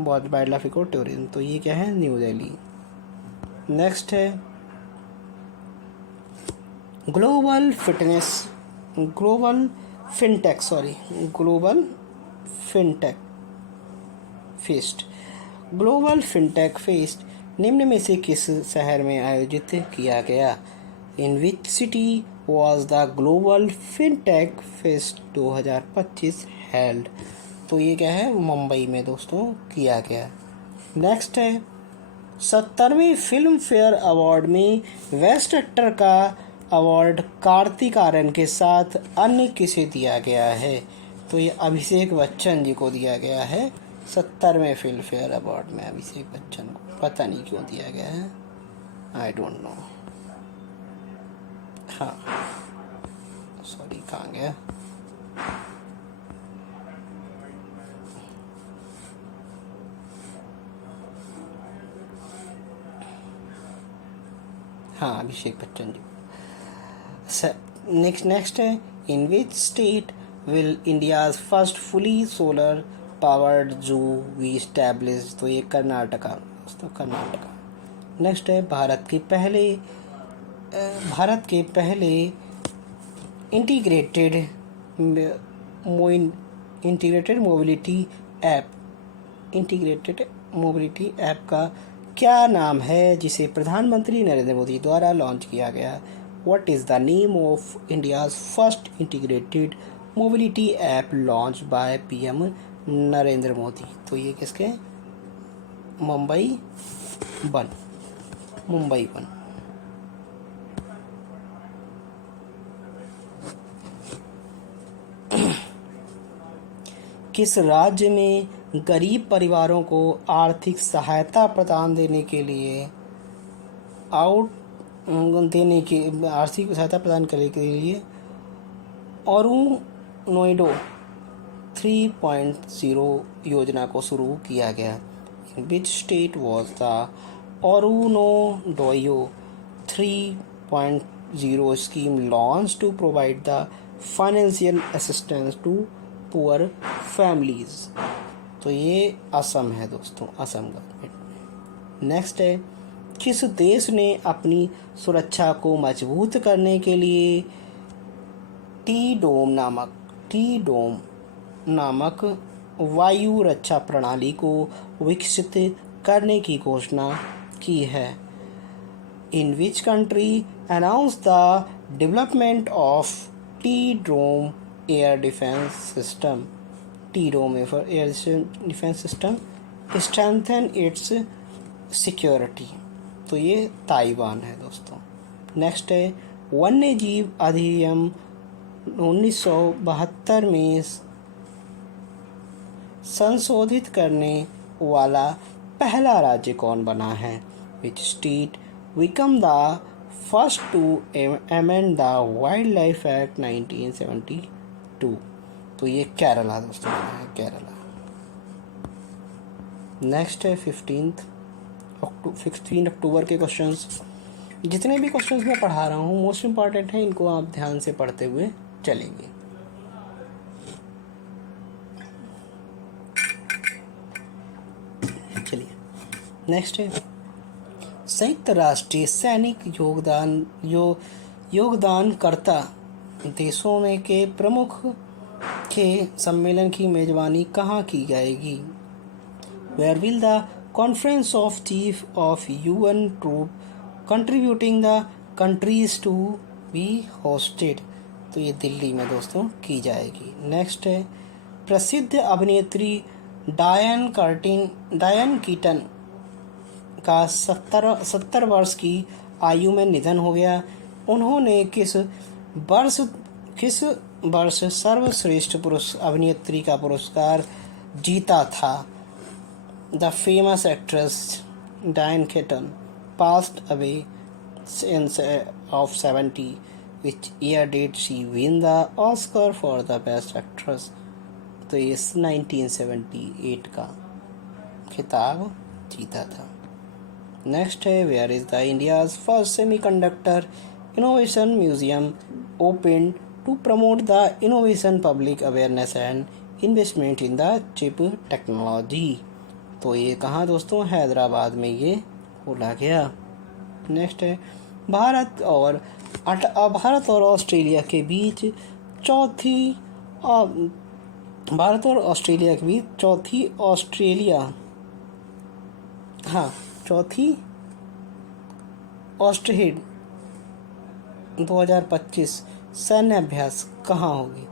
wild life eco tourism, तो ये क्या है? न्यू दिल्ली। नेक्स्ट है ग्लोबल फिनटेक फेस्ट निम्न में से किस शहर में आयोजित किया गया? In which city was the global fintech fest 2025 held? तो ये क्या है? मुंबई में दोस्तों किया गया। नेक्स्ट है 70वें फिल्म फेयर अवार्ड में बेस्ट एक्टर का अवार्ड कार्तिक आर्यन के साथ अन्य किसे दिया गया है? तो ये अभिषेक बच्चन जी को दिया गया है 70वें फिल्म फेयर अवार्ड में। अभिषेक बच्चन को पता नहीं क्यों दिया गया है, आई डोंट नो। हाँ सॉरी, कहाँ गया? हाँ अभिषेक बच्चन जी। नेक्स्ट है in which state will India's first fully solar powered zoo we establish? तो ये कर्नाटका दोस्तों, कर्नाटका। नेक्स्ट है भारत के पहले इंटीग्रेटेड मोबिलिटी ऐप का क्या नाम है जिसे प्रधानमंत्री नरेंद्र मोदी द्वारा लॉन्च किया गया? What is the name of India's first integrated mobility app launch by PM Narendra Modi? तो ये किसके? मुंबई वन। किस राज्य में गरीब परिवारों को आर्थिक सहायता प्रदान देने के लिए अरुणोदय 3.0 योजना को शुरू किया गया? Which state was the Arunodoi 3.0 scheme launch to provide the financial assistance to poor families? तो ये असम है दोस्तों, असम गवर्नमेंट। नेक्स्ट है किस देश ने अपनी सुरक्षा को मजबूत करने के लिए टी डोम नामक वायु रक्षा प्रणाली को विकसित करने की घोषणा की है? In which country announced the development of T-Drome air defense system? T-Drome air defense system strengthen its security. तो ये ताइवान है दोस्तों। नेक्स्ट है वन्य जीव अधिनियम 1972 में संशोधित करने वाला पहला राज्य कौन बना है? Which state become the first to amend the wild life act 1972? तो ये केरला दोस्तों है, केरला। नेक्स्ट है 15 अक्टूबर के क्वेश्चंस। जितने भी क्वेश्चंस मैं पढ़ा रहा हूँ मोस्ट इम्पॉर्टेंट है, इनको आप ध्यान से पढ़ते हुए चलेंगे। चलिए नेक्स्ट है संयुक्त राष्ट्रीय सैनिक योगदानकर्ता देशों में के प्रमुख के सम्मेलन की मेजबानी कहाँ की जाएगी? Where will the Conference of Chiefs of UN Troops contributing the countries to be hosted? तो ये दिल्ली में दोस्तों की जाएगी। नेक्स्ट है प्रसिद्ध अभिनेत्री डायन कीटन का 70 वर्ष की आयु में निधन हो गया। उन्होंने किस वर्ष सर्वश्रेष्ठ अभिनेत्री का पुरस्कार जीता था? The famous actress Diane Keaton passed away of 70. Which year did she win the Oscar for the Best Actress? तो ये 1978 का खिताब जीता था। नेक्स्ट है where is the India's first semiconductor innovation museum open to promote the innovation public awareness and investment in the chip technology? तो ये कहाँ दोस्तों? हैदराबाद में ये खोला गया। नेक्स्ट है भारत और ऑस्ट्रेलिया के बीच चौथी ऑस्ट्रेहिड 2025 सैन्य अभ्यास कहाँ होगी?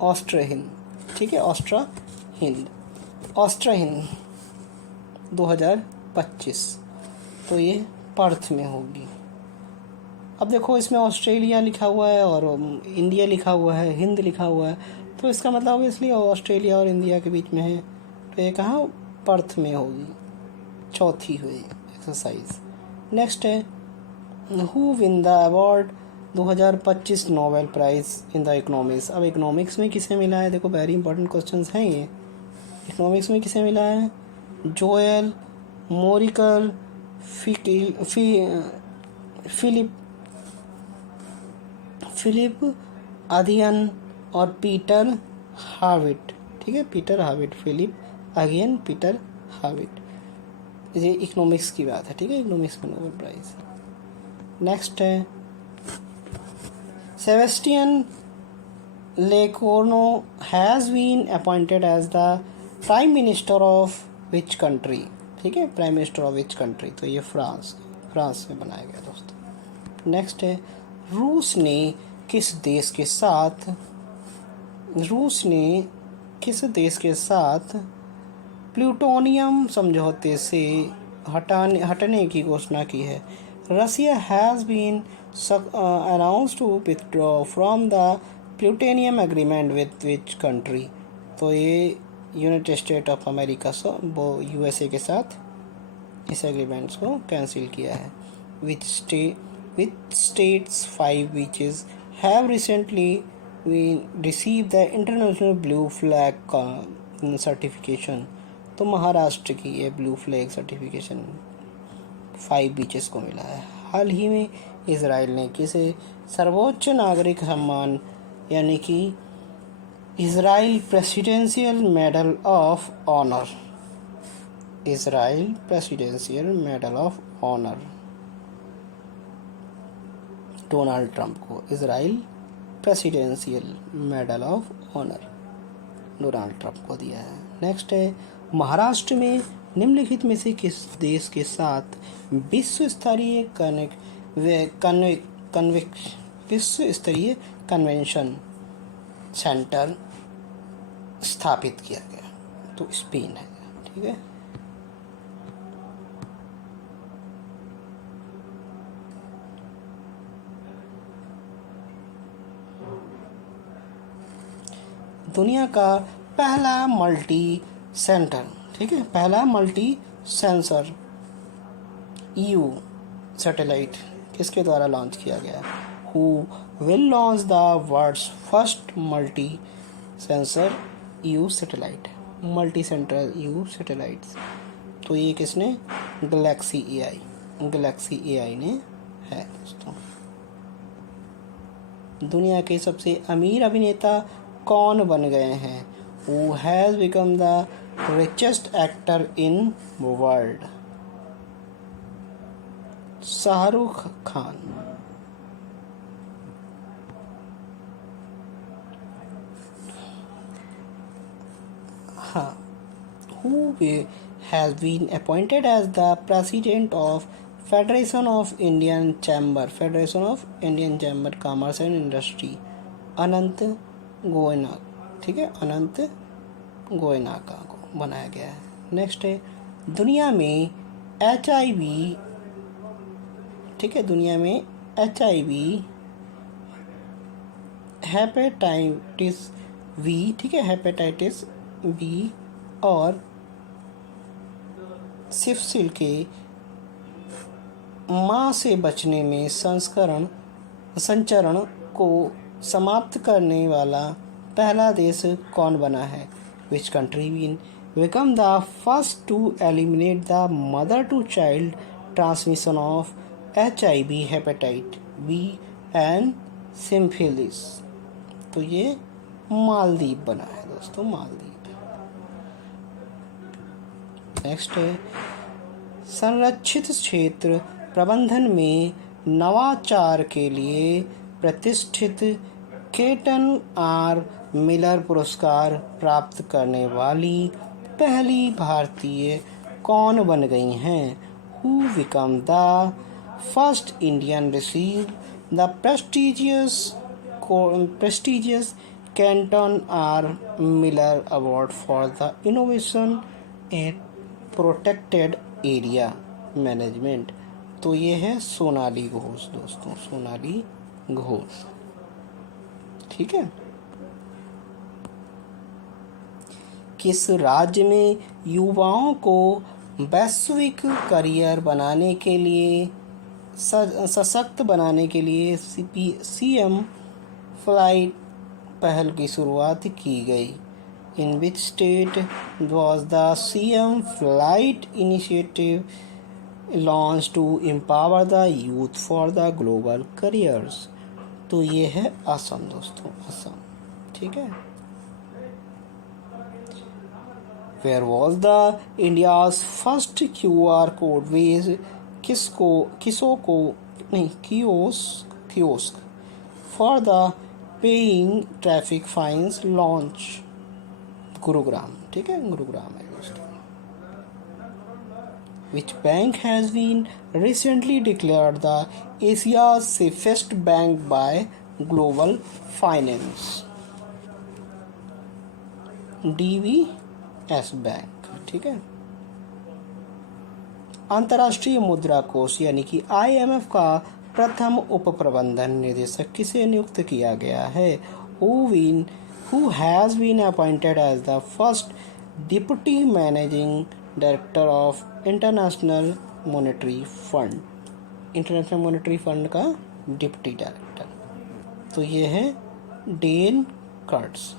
ऑस्ट्रेहिंद ठीक है, ऑस्ट्राहिंद 2025। तो ये पर्थ में होगी। अब देखो इसमें ऑस्ट्रेलिया लिखा हुआ है और इंडिया लिखा हुआ है, हिंद लिखा हुआ है, तो इसका मतलब इसलिए ऑस्ट्रेलिया और इंडिया के बीच में है। तो ये कहाँ? पर्थ में होगी। चौथी हुई एक्सरसाइज। नेक्स्ट है who win the award 2025 Nobel prize in the economics? अब इकोनॉमिक्स में किसे मिला है? देखो वेरी इंपॉर्टेंट क्वेश्चंस हैं ये। इकोनॉमिक्स में किसे मिला है? जोएल मोरिकल, फिलिप अगियन और पीटर हाविट। ठीक है, पीटर हाविट, फिलिप अगियन, पीटर हाविट। ये इकोनॉमिक्स की बात है। ठीक है, इकोनॉमिक्स में नोबेल प्राइज़। नेक्स्ट है Sebastian Lecornu has been appointed as the Prime Minister of which country? ठीक है, Prime Minister of which country? तो ये फ्रांस में बनाया गया दोस्तों। नेक्स्ट है रूस ने किस देश के साथ प्लूटोनियम समझौते से हटने की घोषणा की है? Russia has been announced to withdraw from the plutonium agreement with which country? तो ये यूनाइटेड स्टेट ऑफ अमेरिका वो यूएसए के साथ इस एग्रीमेंट्स को कैंसिल किया है। which states 5 beaches have recently received the international blue flag certification? तो महाराष्ट्र की ये ब्लू फ्लैग सर्टिफिकेशन 5 बीचेस को मिला है। हाल ही में इज़राइल ने किसे सर्वोच्च नागरिक सम्मान यानी कि Israel presidential medal of honour Donald Trump को Israel presidential medal of honour Donald Trump को दिया है। नेक्स्ट है महाराष्ट्र में निम्नलिखित में से किस देश के साथ विश्व स्तरीय विश्व स्तरीय कन्वेंशन सेंटर स्थापित किया गया? तो स्पेन है। ठीक है, दुनिया का पहला मल्टी सेंटर, ठीक है, पहला मल्टी सेंसर EU सैटेलाइट किसके द्वारा लॉन्च किया गया? Who will launch the world's first multi sensor EU satellite, multi centre EU satellites? तो ये किसने? गैलेक्सी AI ने है दोस्तों। दुनिया के सबसे अमीर अभिनेता कौन बन गए हैं? Who has become the richest actor in world? Shahrukh Khan. हाँ, who has been appointed as the president of Federation of Indian Chamber Commerce and Industry? Anant Guyana. ठीक है, अनंत गोयनाका को बनाया गया है। नेक्स्ट है, दुनिया में HIV, ठीक है, दुनिया में HIV, हेपेटाइटिस V, ठीक है, हेपेटाइटिस B और सिफिलिस के मां से बचने में संचरण को समाप्त करने वाला पहला देश कौन बना है? Which country will become the first to eliminate the mother to child transmission of HIV, हेपेटाइट B and syphilis? तो ये मालदीव बना है दोस्तों, मालदीव। नेक्स्ट है, संरक्षित क्षेत्र प्रबंधन में नवाचार के लिए प्रतिष्ठित केटन R मिलर पुरस्कार प्राप्त करने वाली पहली भारतीय कौन बन गई हैं? Who became the first Indian receive the prestigious Kenton R Miller Award for the innovation in protected area management? तो ये है सोनाली घोष दोस्तों, सोनाली घोष। ठीक है, किस राज्य में युवाओं को वैश्विक करियर बनाने के लिए सशक्त बनाने के लिए CM फ्लाइट पहल की शुरुआत की गई? In which state was the CM Flight Initiative launched to empower the youth for the global careers? तो ये है असम दोस्तों, असम। ठीक है, Where was the India's first QR code based kiosk for the paying traffic fines launch? Gurugram. ठीक है, गुरुग्राम है दोस्तों। Which bank has been recently declared the Asia's safest bank by Global Finance? DBS bank. ठीक है, अंतर्राष्ट्रीय मुद्रा कोष यानी कि IMF का प्रथम उप प्रबंधन निदेशक किसे नियुक्त किया गया है? Who has been appointed as the first deputy managing director of International Monetary Fund? International monetary fund का डिप्टी डायरेक्टर, तो ये है डेन कर्ट्स।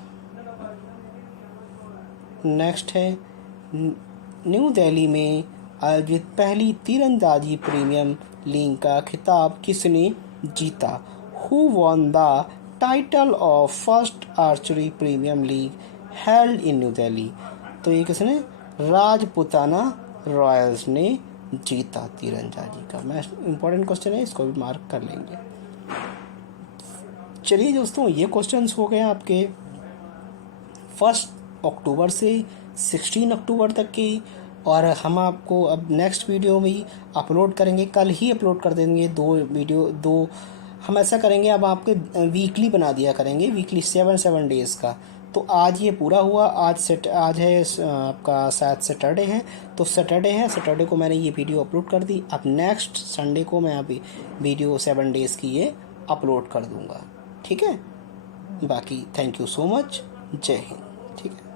नेक्स्ट है, न्यू दिल्ली में आयोजित पहली तीरंदाजी प्रीमियम लीग का खिताब किसने जीता? Who won the title of first archery premium league held in New Delhi? तो ये किसने? राजपुताना रॉयल्स ने जीता तीरंदाजी का। मैं इंपॉर्टेंट क्वेश्चन है, इसको भी मार्क कर लेंगे। चलिए दोस्तों, ये क्वेश्चंस हो गए आपके 1 अक्टूबर से 16 अक्टूबर तक के और हम आपको अब नेक्स्ट वीडियो में ही अपलोड करेंगे, कल ही अपलोड कर देंगे 2 वीडियो। हम ऐसा करेंगे, अब आपके वीकली बना दिया करेंगे, वीकली 7 डेज़ का। तो आज ये पूरा हुआ, आज है आपका शायद सैटरडे है, तो सैटरडे को मैंने ये वीडियो अपलोड कर दी। अब नेक्स्ट संडे को मैं अभी वीडियो 7 डेज़ की ये अपलोड कर दूँगा, ठीक है। बाकी थैंक यू सो मच, जय हिंद, ठीक है।